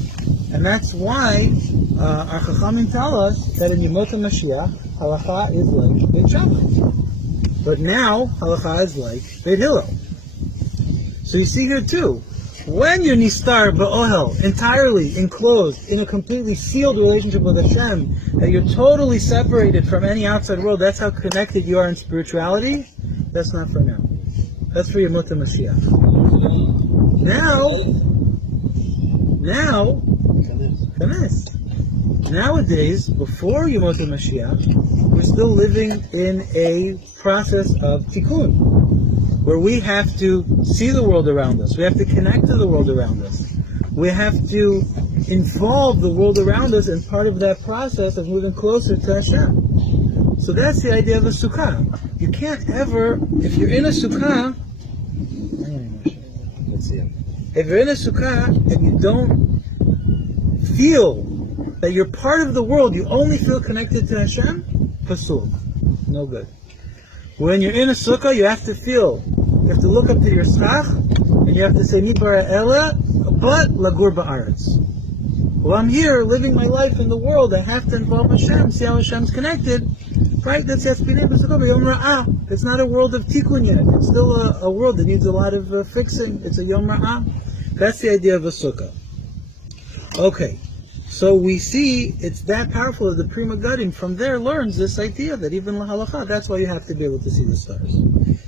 And that's why our Chachamim tell us that in Yemot HaMashiach, halacha is like Beit Shammai. But now, halacha is like Beit Hillel. So you see here too, when you're nistar ba'ohel, entirely enclosed in a completely sealed relationship with Hashem, that you're totally separated from any outside world, that's how connected you are in spirituality, that's not for now. That's for Yemot HaMashiach. Now, nowadays, before Yemot HaMashiach, we're still living in a process of tikkun, where we have to see the world around us. We have to connect to the world around us. We have to involve the world around us, and part of that process of moving closer to Hashem. So that's the idea of a sukkah. You can't ever, if you're in a sukkah, if you're in a sukkah and you don't feel that you're part of the world, you only feel connected to Hashem, pasul. No good. When you're in a sukkah, you have to feel, you have to look up to your schach, and you have to say, Mi bara ela, but lagur ba'aretz. Well, I'm here living my life in the world, I have to involve Hashem, see how Hashem's connected. Right? That's Yaspinei B'Sukkah Yom Ra'ah. It's not a world of tikkun yet. It's still a world that needs a lot of fixing. It's a Yom Ra'ah. That's the idea of a sukkah. Okay. So we see it's that powerful that the Pri Megadim from there learns this idea that even lahalacha, that's why you have to be able to see the stars.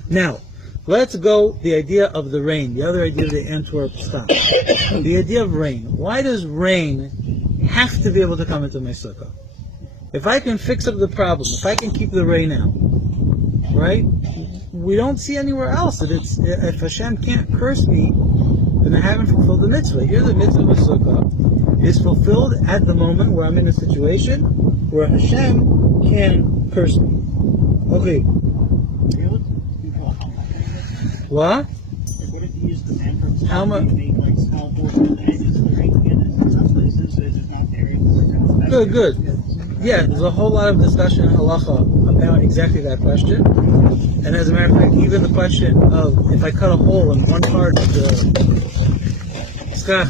Now, let's go the idea of the rain, the other idea of the Antwerp stop. The idea of rain. Why does rain have to be able to come into my sukkah? If I can fix up the problem, if I can keep the rain out, right? We don't see anywhere else that it's, if Hashem can't curse me, then I haven't fulfilled the mitzvah. Here the mitzvah of a sukkah is fulfilled at the moment where I'm in a situation where Hashem can curse me. Okay. What? How much? Good. Yeah, there's a whole lot of discussion in halacha about exactly that question. And as a matter of fact, even the question of if I cut a hole in one part of the skach,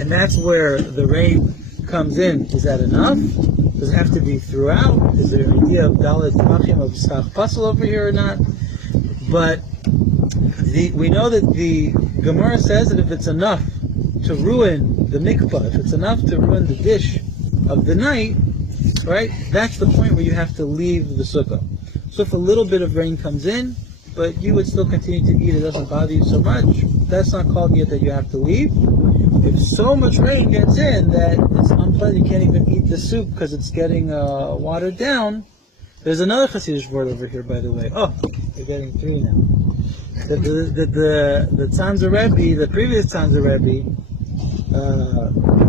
and that's where the rain comes in, is that enough? Does it have to be throughout? Is there an idea of dalet machim of skach puzzle over here or not? But we know that the Gemara says that if it's enough to ruin the mikvah, if it's enough to ruin the dish of the night, right, that's the point where you have to leave the sukkah. So if a little bit of rain comes in, but you would still continue to eat, it doesn't bother you so much, that's not called yet that you have to leave. If so much rain gets in that it's unpleasant, you can't even eat the soup because it's getting watered down. There's another Hasidic word over here, by the way. Oh, we're getting three now. The Tzanzer Rebbe, the previous Tzanzer Rebbe,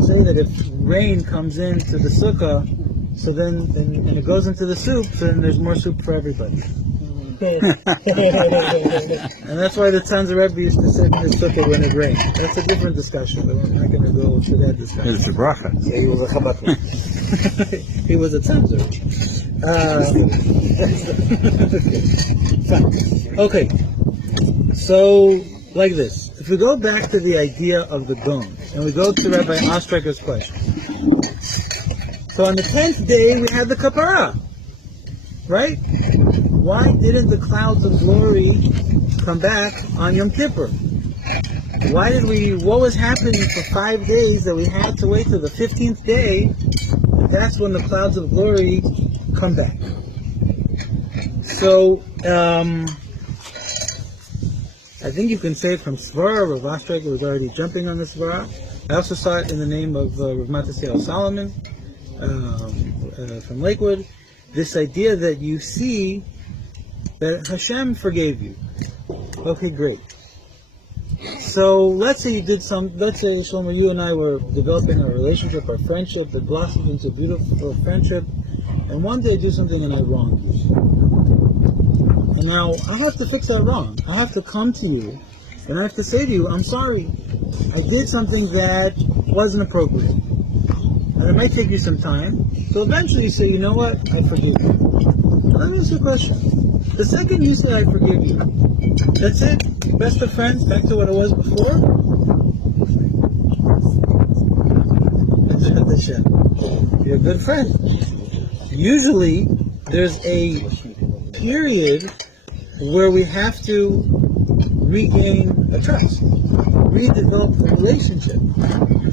say that if rain comes into the sukkah, so then and it goes into the soup, so then there's more soup for everybody. And that's why the Tzanzer Rebbe used to sit in his sukkah when it rained. That's a different discussion, but we're not going to go through that discussion. It's a bracha. Yeah, he was a Chabad. He was a Tzanzer. Fine. Okay. So, like this. If we go back to the idea of the Gon, and we go to Rabbi Ostreicher's question. So on the 10th day, we had the Kapara. Right? Why didn't the clouds of glory come back on Yom Kippur? What was happening for 5 days that we had to wait till the 15th day? That's when the clouds of glory come back. So, I think you can say it from Svara. Rav Ostreicher was already jumping on the Svara. I also saw it in the name of Rav Matasiel Solomon from Lakewood. This idea that you see that Hashem forgave you. Okay, great. So let's say Shlomo, you and I were developing our relationship, our friendship, that blossomed into a beautiful friendship, and one day I do something and I wrong you. And now I have to fix that wrong. I have to come to you and I have to say to you, I'm sorry. I did something that wasn't appropriate. And it might take you some time. So eventually you say, you know what? I forgive you. Let me ask you a question. The second you say I forgive you, that's it? Best of friends, back to what it was before? You're a good friend. Usually there's a period where we have to regain a trust, redevelop the relationship.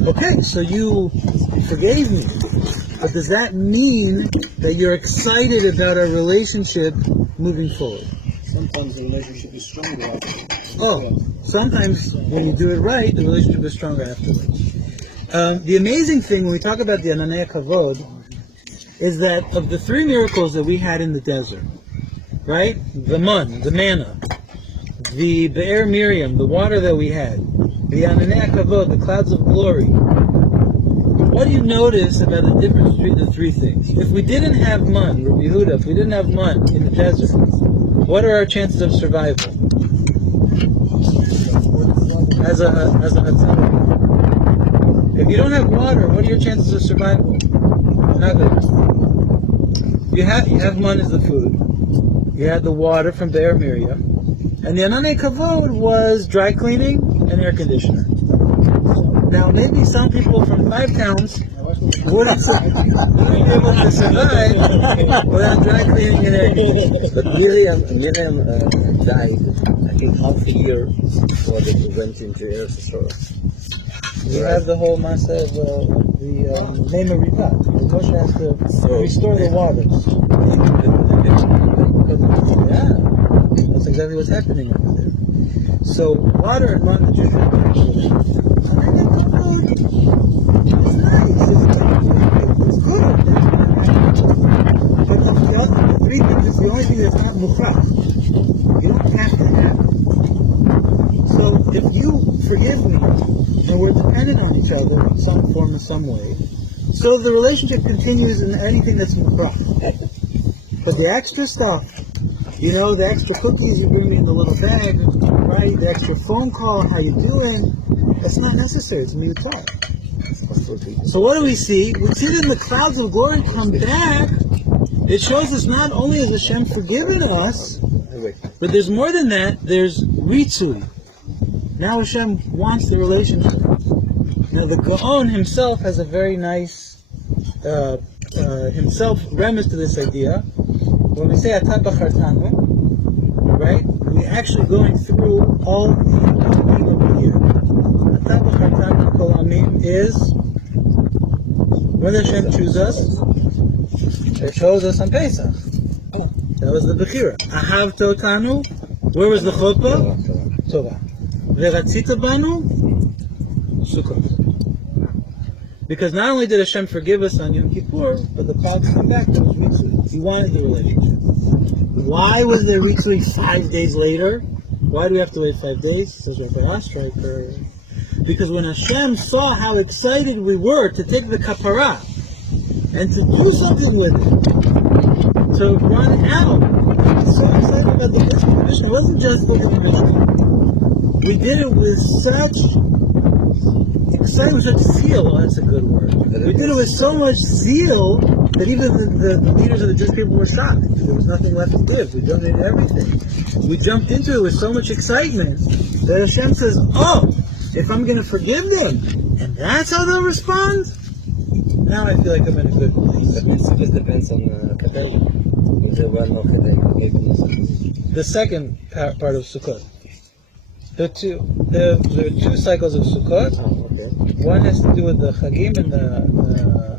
Okay, so you forgave me, but does that mean that you're excited about our relationship moving forward? Sometimes the relationship is stronger afterwards. Oh, sometimes when you do it right, the relationship is stronger afterwards. The amazing thing when we talk about the Ananei Kavod is that of the 3 miracles that we had in the desert, right? The manna, the Be'er Miriam, the water that we had, the Ananei Kavod, the clouds of glory. What do you notice about the difference between the 3 things? If we didn't have man, Rabbi Yehuda, if we didn't have man in the desert, what are our chances of survival? As a Hatzara. If you don't have water, what are your chances of survival? Not good. You have man as the food. You had the water from Be'er Miriam. And the Ananei Kavod was dry cleaning and air conditioner. Now maybe some people from 5 towns wouldn't be able to survive without dry cleaning and air conditioning. But Miriam died, I think, half a year before they went into Eretz Yisrael. We have the whole masa of the name of Ripah. Moshe has to restore the waters. Yeah, that's exactly what's happening over there. So water and man, the Jews it's nice, it's good. But the 3 things is the only thing that's not mukhrach. You don't have to have it. So if you forgive me, and we're dependent on each other in some form or some way, so the relationship continues in anything that's mukhrach. But the extra stuff, the extra cookies you bring me in the little bag, right? The extra phone call, how you doing? That's not necessary. It's miutar. So what do we see? We see that the clouds of glory come back. It shows us not only has Hashem forgiven us, but there's more than that. There's ritzui. Now Hashem wants the relationship. Now the Gaon himself has a very nice premise to this idea. When we say Atah Bachartanu, right? We're actually going through all the Amim over here. Atah Bachartanu Kol Amim is when Hashem chooses us. It chose us on Pesach. That was the Bechira. Ahav Totanu. Where was the Chuppah? Torah. Veratzita Banu? Sukkot. Because not only did Hashem forgive us on Yom Kippur, but the clouds came back. There was Ritzui. He wanted the relationship. Why was there Ritzui 5 days later? Why do we have to wait 5 days? Says Rabbi Astreicher. Because when Hashem saw how excited we were to take the kapara and to do something with it, to run it out, so excited about the mission. It wasn't just look at the mission. We did it with such excitement, such zeal. Oh, that's a good word. We did it with so much zeal that even the leaders of the Jewish people were shocked. There was nothing left to give. We donated everything. We jumped into it with so much excitement that Hashem says, oh, if I'm going to forgive them, and that's how they'll respond, now I feel like I'm in a good place. But it just depends on Kadesh. The second part of Sukkot. There are 2 cycles of Sukkot. Oh, okay. One has to do with the Chagim and the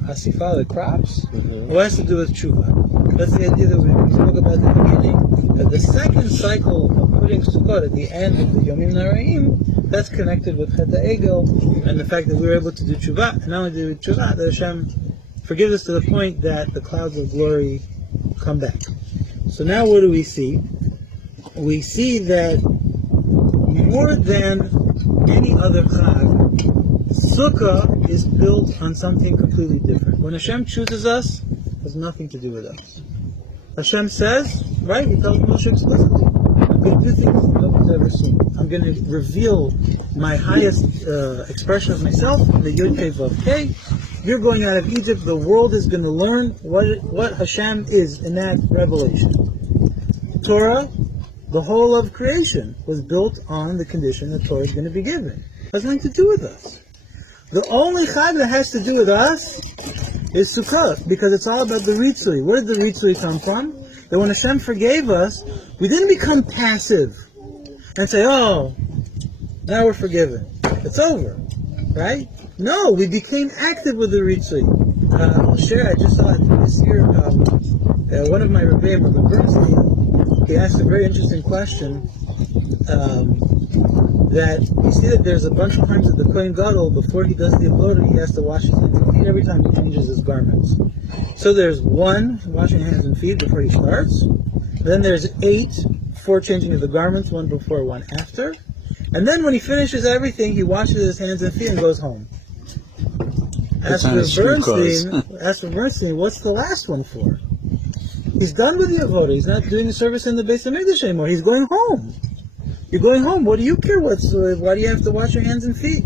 Asifah, the crops. One has to do with Tshuva. That's the idea that we spoke about at the beginning. That the second cycle of putting Sukkot at the end of the Yomim Naraim, that's connected with Chet HaEgel and the fact that we were able to do Tshuva. And not only do Tshuva, that Hashem forgives us to the point that the clouds of glory come back. So now what do we see? We see that more than any other Chag, Sukkah is built on something completely different. When Hashem chooses us, it has nothing to do with us. Hashem says, right, He tells Moshe explicitly, I'm going to do things no one's ever seen. I'm going to reveal my highest expression of myself in the Yud Kei Vav Kei. You're going out of Egypt, the world is going to learn what Hashem is in that revelation. Torah, the whole of creation, was built on the condition that Torah is going to be given. It has nothing to do with us. The only Chag that has to do with us is Sukkot, because it's all about the Ritzui. Where did the Ritzui come from? That when Hashem forgave us, we didn't become passive and say, oh, now we're forgiven. It's over, right? No, we became active with the Ritzui. I'll share, I just saw it this year, one of my Rebbeim, Rabbi Bernstein, he asked a very interesting question, that you see that there's a bunch of times that the Kohen Gadol, before he does the avodah, he has to wash his hands and feet every time he changes his garments. So there's 1, washing hands and feet before he starts. Then there's 8, 4 changing of the garments, 1 before, 1 after. And then when he finishes everything, he washes his hands and feet and goes home. As for Bernstein, what's the last one for? He's done with the avodah. He's not doing the service in the Beis HaMikdash anymore. He's going home. You're going home. What do you care? Why do you have to wash your hands and feet?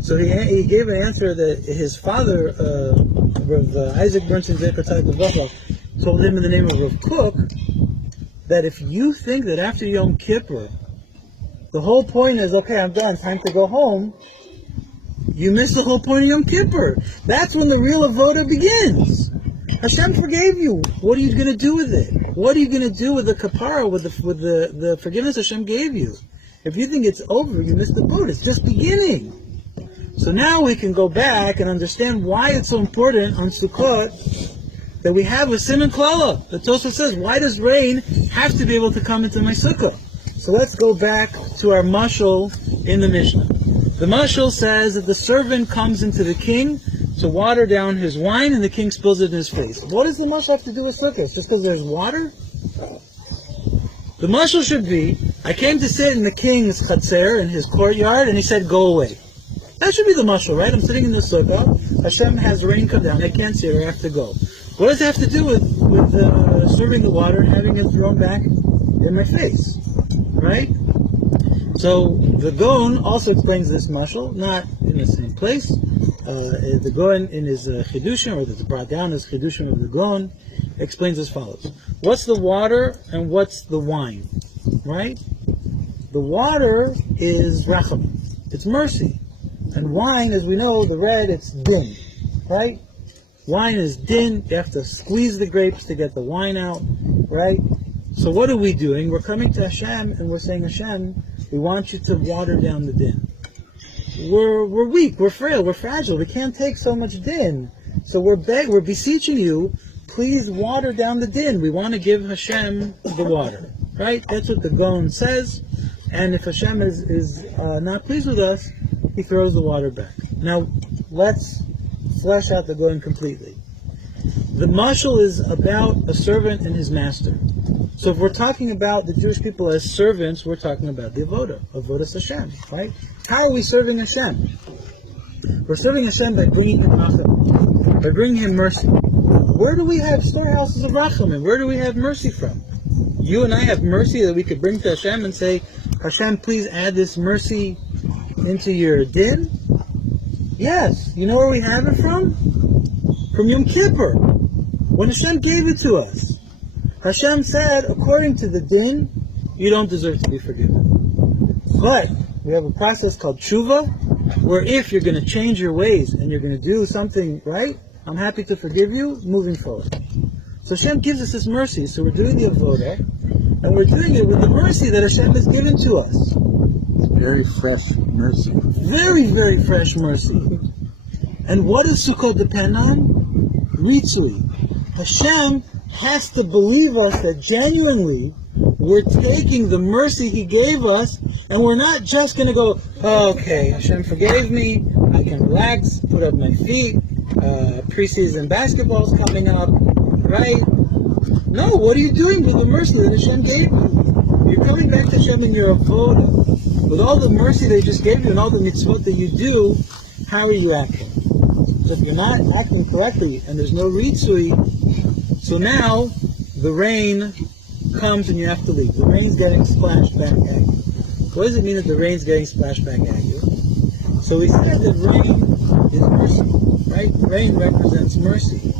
So he gave an answer that his father, Rav Isaac Bernstein Zechatzai Devacha, told him in the name of Rav Kook, that if you think that after Yom Kippur, the whole point is, okay, I'm done, time to go home, you miss the whole point of Yom Kippur. That's when the real avodah begins. Hashem forgave you. What are you going to do with it? What are you going to do with the kapara, with the forgiveness Hashem gave you? If you think it's over, you missed the boat. It's just beginning. So now we can go back and understand why it's so important on Sukkot that we have a Siman Klala. The Tosafot says, why does rain have to be able to come into my Sukkah? So let's go back to our mashal in the Mishnah. The mashal says that the servant comes into the king to water down his wine, and the king spills it in his face. What does the mashal have to do with Sukkot? Just because there's water? The mashal should be, I came to sit in the king's chatzer, in his courtyard, and he said, go away. That should be the mashal, right? I'm sitting in the sukkah, Hashem has rain come down, I can't see it, I have to go. What does it have to do with serving the water and having it thrown back in my face? Right? So the Gaon also explains this mashal, not in the same place. The Gaon in his Chidushim, or that's brought down as Chidushim of the Gaon, explains as follows. What's the water and what's the wine? Right? The water is rachamim. It's mercy. And wine, as we know, the red, it's din. Right? Wine is din. You have to squeeze the grapes to get the wine out. Right? So what are we doing? We're coming to Hashem and we're saying, Hashem, we want you to water down the din. We're weak, we're frail, we're fragile, we can't take so much din. So we're beseeching you, please water down the din. We want to give Hashem the water. Right? That's what the Gaon says. And if Hashem is not pleased with us, he throws the water back. Now, let's flesh out the Gaon completely. The mashal is about a servant and his master. So if we're talking about the Jewish people as servants, we're talking about the avodas Hashem, right? How are we serving Hashem? We're serving Hashem by bringing Him rachamim, by bringing Him mercy. Where do we have storehouses of rachamim? Where do we have mercy from? You and I have mercy that we could bring to Hashem and say, Hashem, please add this mercy into your din? Yes. You know where we have it from? From Yom Kippur, when Hashem gave it to us. Hashem said, according to the din, you don't deserve to be forgiven. But we have a process called tshuva, where if you're going to change your ways and you're going to do something right, I'm happy to forgive you, moving forward. So Hashem gives us this mercy, so we're doing the avodah, and we're doing it with the mercy that Hashem has given to us. Very fresh mercy. Very, very fresh mercy. And what does Sukkot depend on? Ritzui. Hashem has to believe us that genuinely we're taking the mercy He gave us, and we're not just going to go, oh, okay, Hashem forgave me, I can relax, put up my feet, preseason basketball's coming up, right? No, what are you doing with the mercy that Hashem gave you? You're coming back to Hashem in your avodah. with all the mercy they just gave you and all the mitzvot that you do, how are you acting? So if you're not acting correctly and there's no ritzui, so now the rain comes and you have to leave. The rain's getting splashed back at you. What does it mean that the rain's getting splashed back at you? So we said that rain is mercy, right? Rain represents mercy.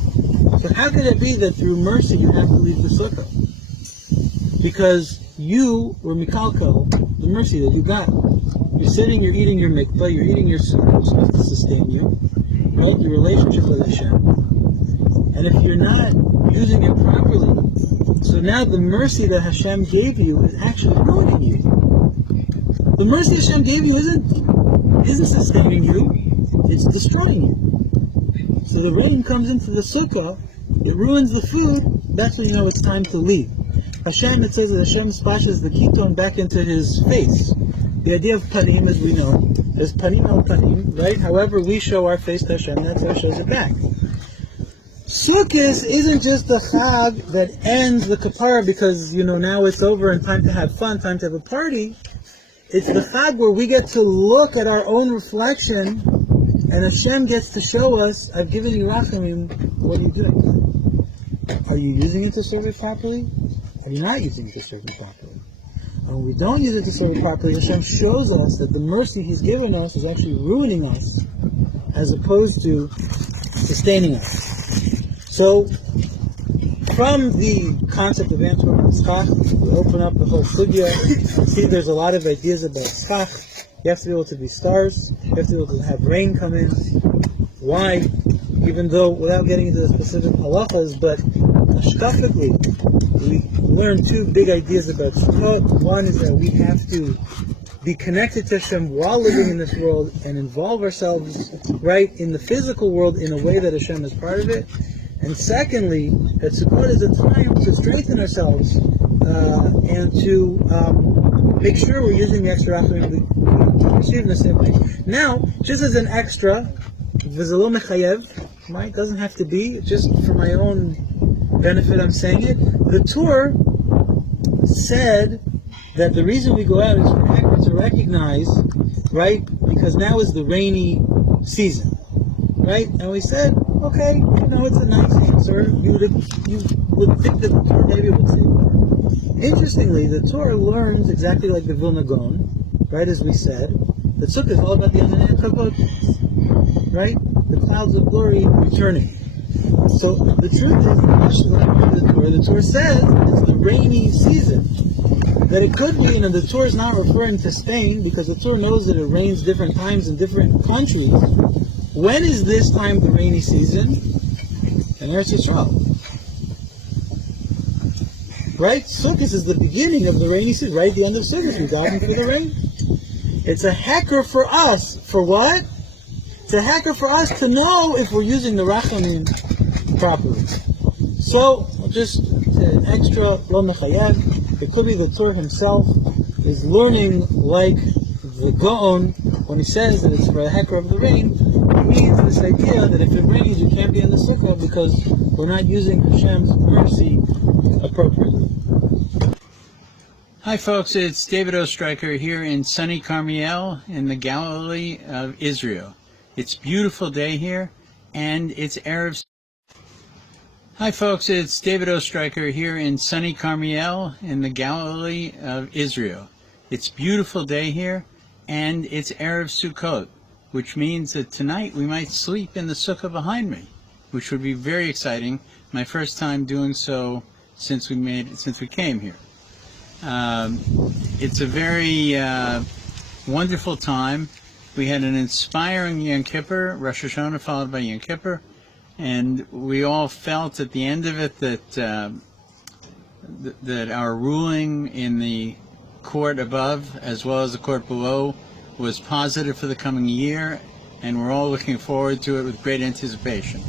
So how could it be that through mercy you have to leave the sukkah? Because you were mikalkel, the mercy that you got. You're sitting, you're eating your mikvah, you're eating your sukkah, it's supposed to sustain you, right? Your relationship with Hashem. And if you're not using it properly, so now the mercy that Hashem gave you is actually ruining you. The mercy Hashem gave you isn't sustaining you, it's destroying you. So the rain comes into the sukkah, it ruins the food, that's when you know it's time to leave. Hashem, it says that Hashem splashes the ketone back into his face. The idea of panim, as we know, is panim al panim, right? However we show our face to Hashem, that's how it shows it back. Sukkot isn't just a chag that ends the kapara because, now it's over and time to have fun, time to have a party. It's the chag where we get to look at our own reflection and Hashem gets to show us, I've given you rachamim, what are you doing? Are you using it to serve it properly? Are you not using it to serve it properly? And when we don't use it to serve it properly, Hashem shows us that the mercy He's given us is actually ruining us as opposed to sustaining us. So, from the concept of Antwerp and Schach, we open up the whole sugya. See, there's a lot of ideas about Schach. You have to be able to be stars. You have to be able to have rain come in. Why? Even though, without getting into the specific halachas, but hashkafically, we learn two big ideas about Sukkot. One is that we have to be connected to Hashem while living in this world and involve ourselves right in the physical world in a way that Hashem is part of it. And secondly, that Sukkot is a time to strengthen ourselves and to make sure we're using the extra rachamim we receive in the same way. Now, just as an extra, v'zelo mechayev, right? Doesn't have to be, just for my own benefit I'm saying it. The Torah said that the reason we go out is for hackers to recognize, right? Because now is the rainy season, right? And we said, okay, it's a nice answer. You would think that the Torah maybe would say. Interestingly, the Torah learns exactly like the Vilna Gaon, right? As we said, the Sukkah is all about the Ananei Kavod, right? The clouds of glory returning. So the truth is, the Torah says it's the rainy season. That it could be, the Torah is not referring to Spain because the Torah knows that it rains different times in different countries. When is this time the rainy season? In Eretz Yisrael. Right? Sukkot is the beginning of the rainy season. Right at the end of Sukkot, we daven for the rain. It's a hacker for us. For what? It's a hacker for us to know if we're using the rachamim properly. So, just an extra lo mechayev. It could be the Torah himself is learning like the Gaon when he says that it's for a hacker of the rain. It means this idea that if it rains, you can't be in the sukkah because we're not using Hashem's mercy appropriately. Hi folks, it's David Ostreicher here in sunny Carmiel in the Galilee of Israel. It's a beautiful day here and it's Erev. Hi folks, it's David Ostreicher here in sunny Carmiel in the Galilee of Israel. It's a beautiful day here and it's Erev Sukkot, which means that tonight we might sleep in the sukkah behind me, which would be very exciting. My first time doing so since we came here. It's a very wonderful time. We had an inspiring Yom Kippur, Rosh Hashanah followed by Yom Kippur, and we all felt at the end of it that our ruling in the court above as well as the court below was positive for the coming year, and we're all looking forward to it with great anticipation.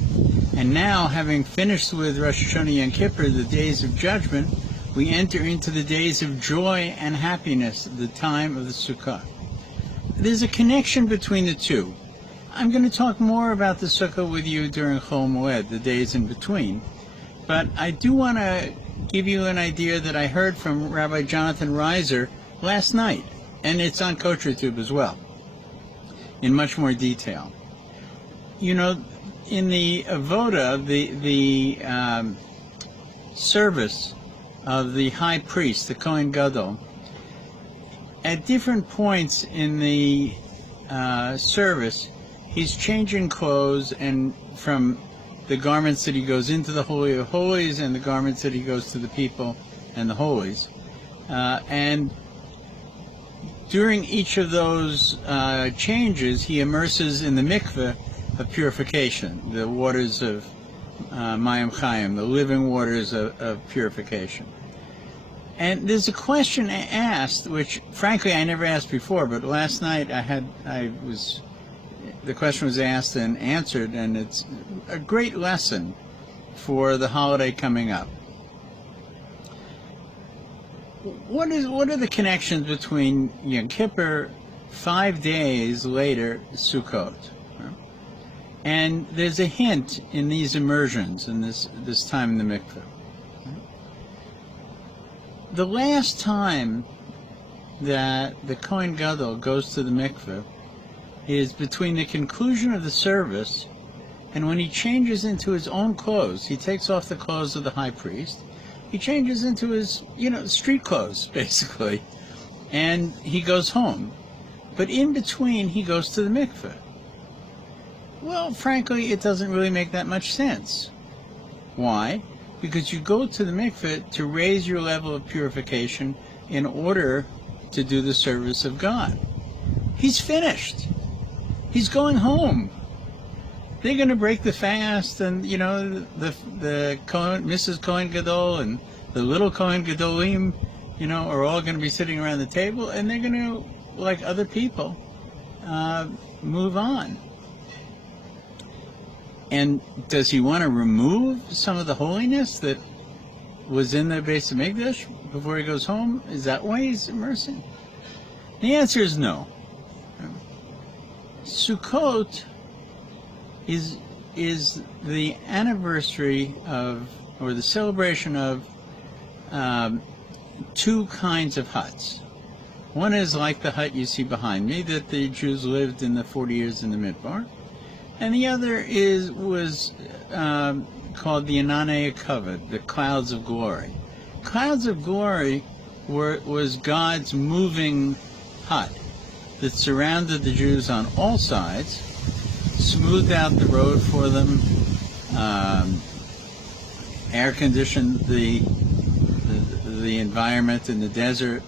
And now, having finished with Rosh Hashanah Yom Kippur, the days of judgment, we enter into the days of joy and happiness, the time of the Sukkah. There's a connection between the two. I'm going to talk more about the Sukkah with you during Chol Moed, the days in between, but I do want to give you an idea that I heard from Rabbi Jonathan Reiser last night. and it's on Kosher Tube as well, in much more detail. You know, in the avoda, the service of the high priest, the Kohen Gadol, at different points in the service, he's changing clothes, and from the garments that he goes into the Holy of Holies and the garments that he goes to the people and the holies. And during each of those changes, he immerses in the mikveh of purification, the waters of Mayim Chayim, the living waters of purification. And there's a question asked, which frankly I never asked before, but last night the question was asked and answered, and it's a great lesson for the holiday coming up. What are the connections between Yom Kippur, 5 days later, Sukkot? And there's a hint in these immersions, in this time in the mikveh. The last time that the Kohen Gadol goes to the mikveh is between the conclusion of the service and when he changes into his own clothes. He takes off the clothes of the high priest. He changes into his, street clothes, basically, and he goes home. But in between, he goes to the mikveh. Well, frankly, it doesn't really make that much sense. Why? Because you go to the mikveh to raise your level of purification in order to do the service of God. He's finished. He's going home. They're going to break the fast, and the Kohen, Mrs. Kohen Gadol and the little Kohen Gadolim, are all going to be sitting around the table, and they're going to, like other people, move on. And does he want to remove some of the holiness that was in the Beis Hamikdash before he goes home? Is that why he's immersing? The answer is no. Sukkot is the anniversary of, or the celebration of, two kinds of huts. One is like the hut you see behind me that the Jews lived in the 40 years in the Midbar. And the other was called the Ananei Kavod, the clouds of glory. Clouds of glory was God's moving hut that surrounded the Jews on all sides, smoothed out the road for them, air conditioned the environment in the desert.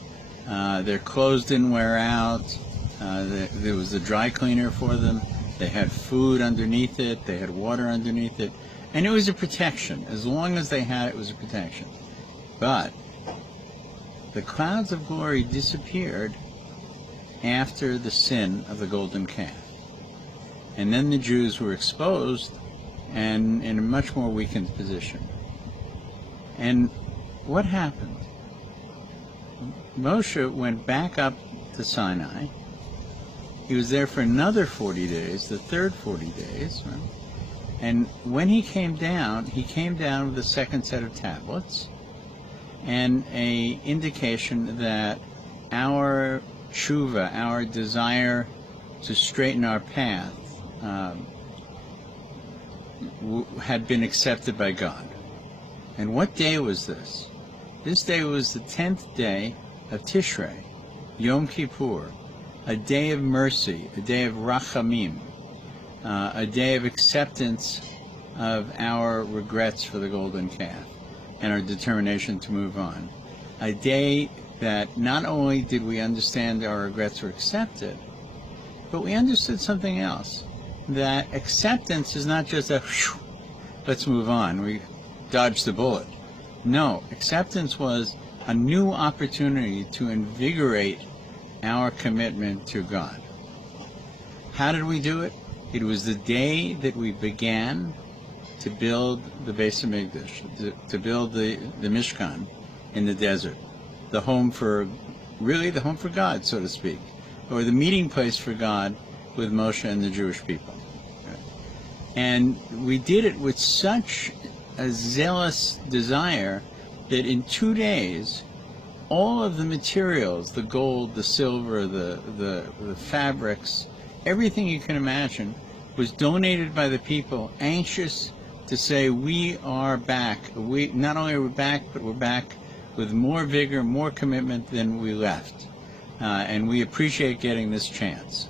Their clothes didn't wear out. There was a dry cleaner for them. They had food underneath it. They had water underneath it. And it was a protection. As long as they had it, it was a protection. But the clouds of glory disappeared after the sin of the golden calf. And then the Jews were exposed and in a much more weakened position. And what happened? Moshe went back up to Sinai. He was there for another 40 days, the third 40 days. Right? And when he came down with a second set of tablets and an indication that our tshuva, our desire to straighten our path, had been accepted by God. And what day was this? This day was the 10th day of Tishrei, Yom Kippur, a day of mercy, a day of rachamim, a day of acceptance of our regrets for the golden calf and our determination to move on. A day that not only did we understand our regrets were accepted, but we understood something else, that acceptance is not just a whew, let's move on, we dodged the bullet. No, acceptance was a new opportunity to invigorate our commitment to God. How did we do it? It was the day that we began to build the Beis Hamikdash, to build the Mishkan in the desert, the home for God, so to speak, or the meeting place for God with Moshe and the Jewish people. And we did it with such a zealous desire that in 2 days all of the materials, the gold, the silver, the fabrics, everything you can imagine was donated by the people, anxious to say, we are back. We not only are we back, but we're back with more vigor, more commitment than we left. And we appreciate getting this chance.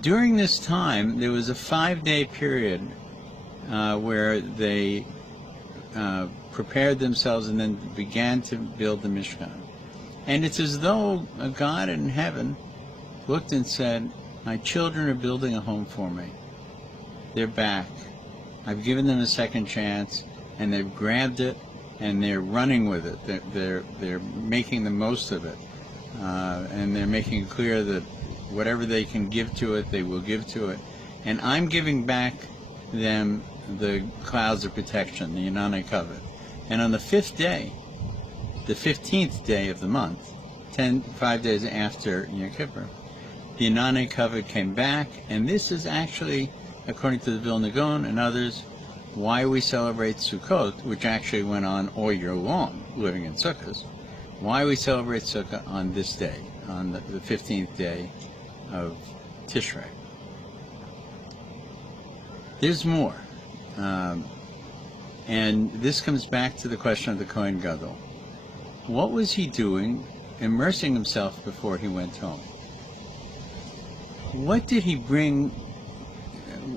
During this time, there was a 5-day period where they prepared themselves and then began to build the Mishkan. And it's as though a God in heaven looked and said, my children are building a home for me. They're back. I've given them a second chance, and they've grabbed it, and they're running with it. They're making the most of it. And they're making it clear that whatever they can give to it, they will give to it. And I'm giving back them the clouds of protection, the Inanei Kavod. And on the 5th day, the 15th day of the month, 5 days after Yom Kippur, the Inanei Kavod came back, and this is actually, according to the Vilna Gaon and others, why we celebrate Sukkot, which actually went on all year long, living in Sukkot. Why we celebrate Sukkot on this day, on the 15th day of Tishrei. There's more. And this comes back to the question of the Kohen Gadol. What was he doing, immersing himself before he went home? What did he bring,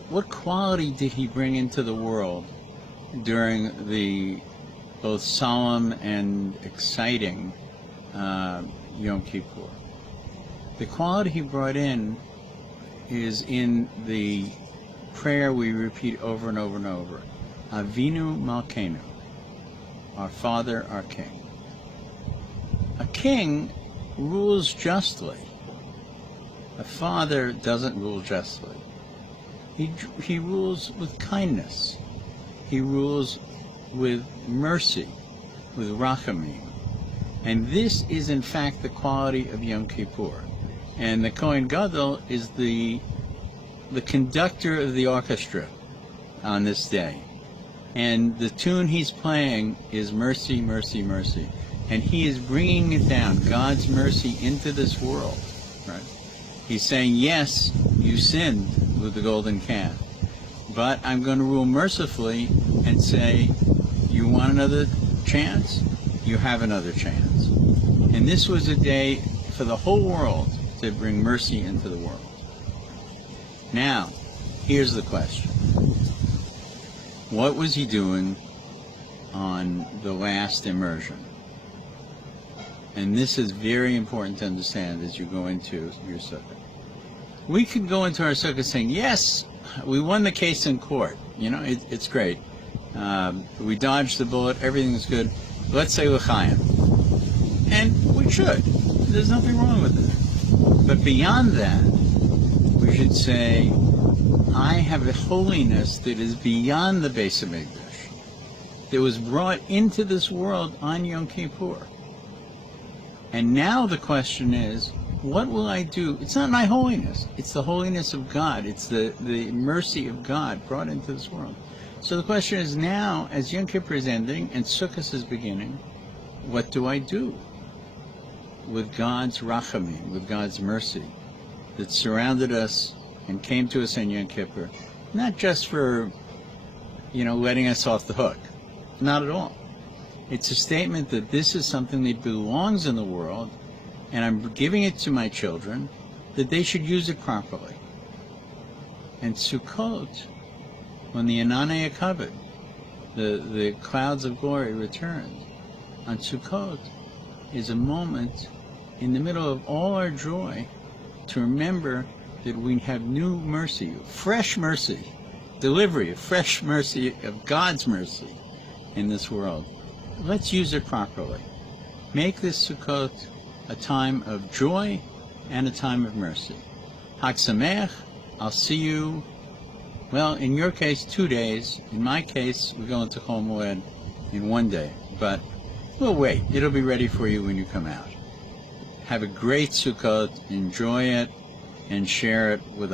what quality did he bring into the world during the both solemn and exciting Yom Kippur? The quality he brought in is in the prayer we repeat over and over and over. Avinu Malkeinu, our Father, our King. A king rules justly. A father doesn't rule justly. He rules with kindness. He rules with mercy, with rachamim. And this is in fact the quality of Yom Kippur. And the Kohen Gadol is the conductor of the orchestra on this day. And the tune he's playing is Mercy, Mercy, Mercy. And he is bringing it down, God's mercy into this world. Right? He's saying, yes, you sinned with the golden calf, but I'm going to rule mercifully and say, you want another chance? You have another chance. And this was a day for the whole world to bring mercy into the world. Now, here's the question. What was he doing on the last immersion? And this is very important to understand as you go into your sukkah. We could go into our sukkah saying, yes, we won the case in court. You know, it's great. We dodged the bullet, everything's good. Let's say l'chaim. And we should. There's nothing wrong with it. But beyond that, we should say, I have a holiness that is beyond the Beis HaMikdash, that was brought into this world on Yom Kippur. And now the question is, what will I do? It's not my holiness. It's the holiness of God. It's the mercy of God brought into this world. So the question is now, as Yom Kippur is ending and Sukkot is beginning, what do I do with God's rachamim, with God's mercy that surrounded us and came to us in Yom Kippur? Not just for, letting us off the hook. Not at all. It's a statement that this is something that belongs in the world, and I'm giving it to my children, that they should use it properly. And Sukkot, when the Inanei Kavod, the clouds of glory returned, on Sukkot is a moment in the middle of all our joy to remember that we have new mercy, fresh mercy, delivery of fresh mercy, of God's mercy in this world. Let's use it properly. Make this Sukkot a time of joy and a time of mercy. Hag Sameach, I'll see you, well, in your case, 2 days. In my case, we go into Chol Moed in 1 day. But we'll wait. It'll be ready for you when you come out. Have a great Sukkot, enjoy it, and share it with others.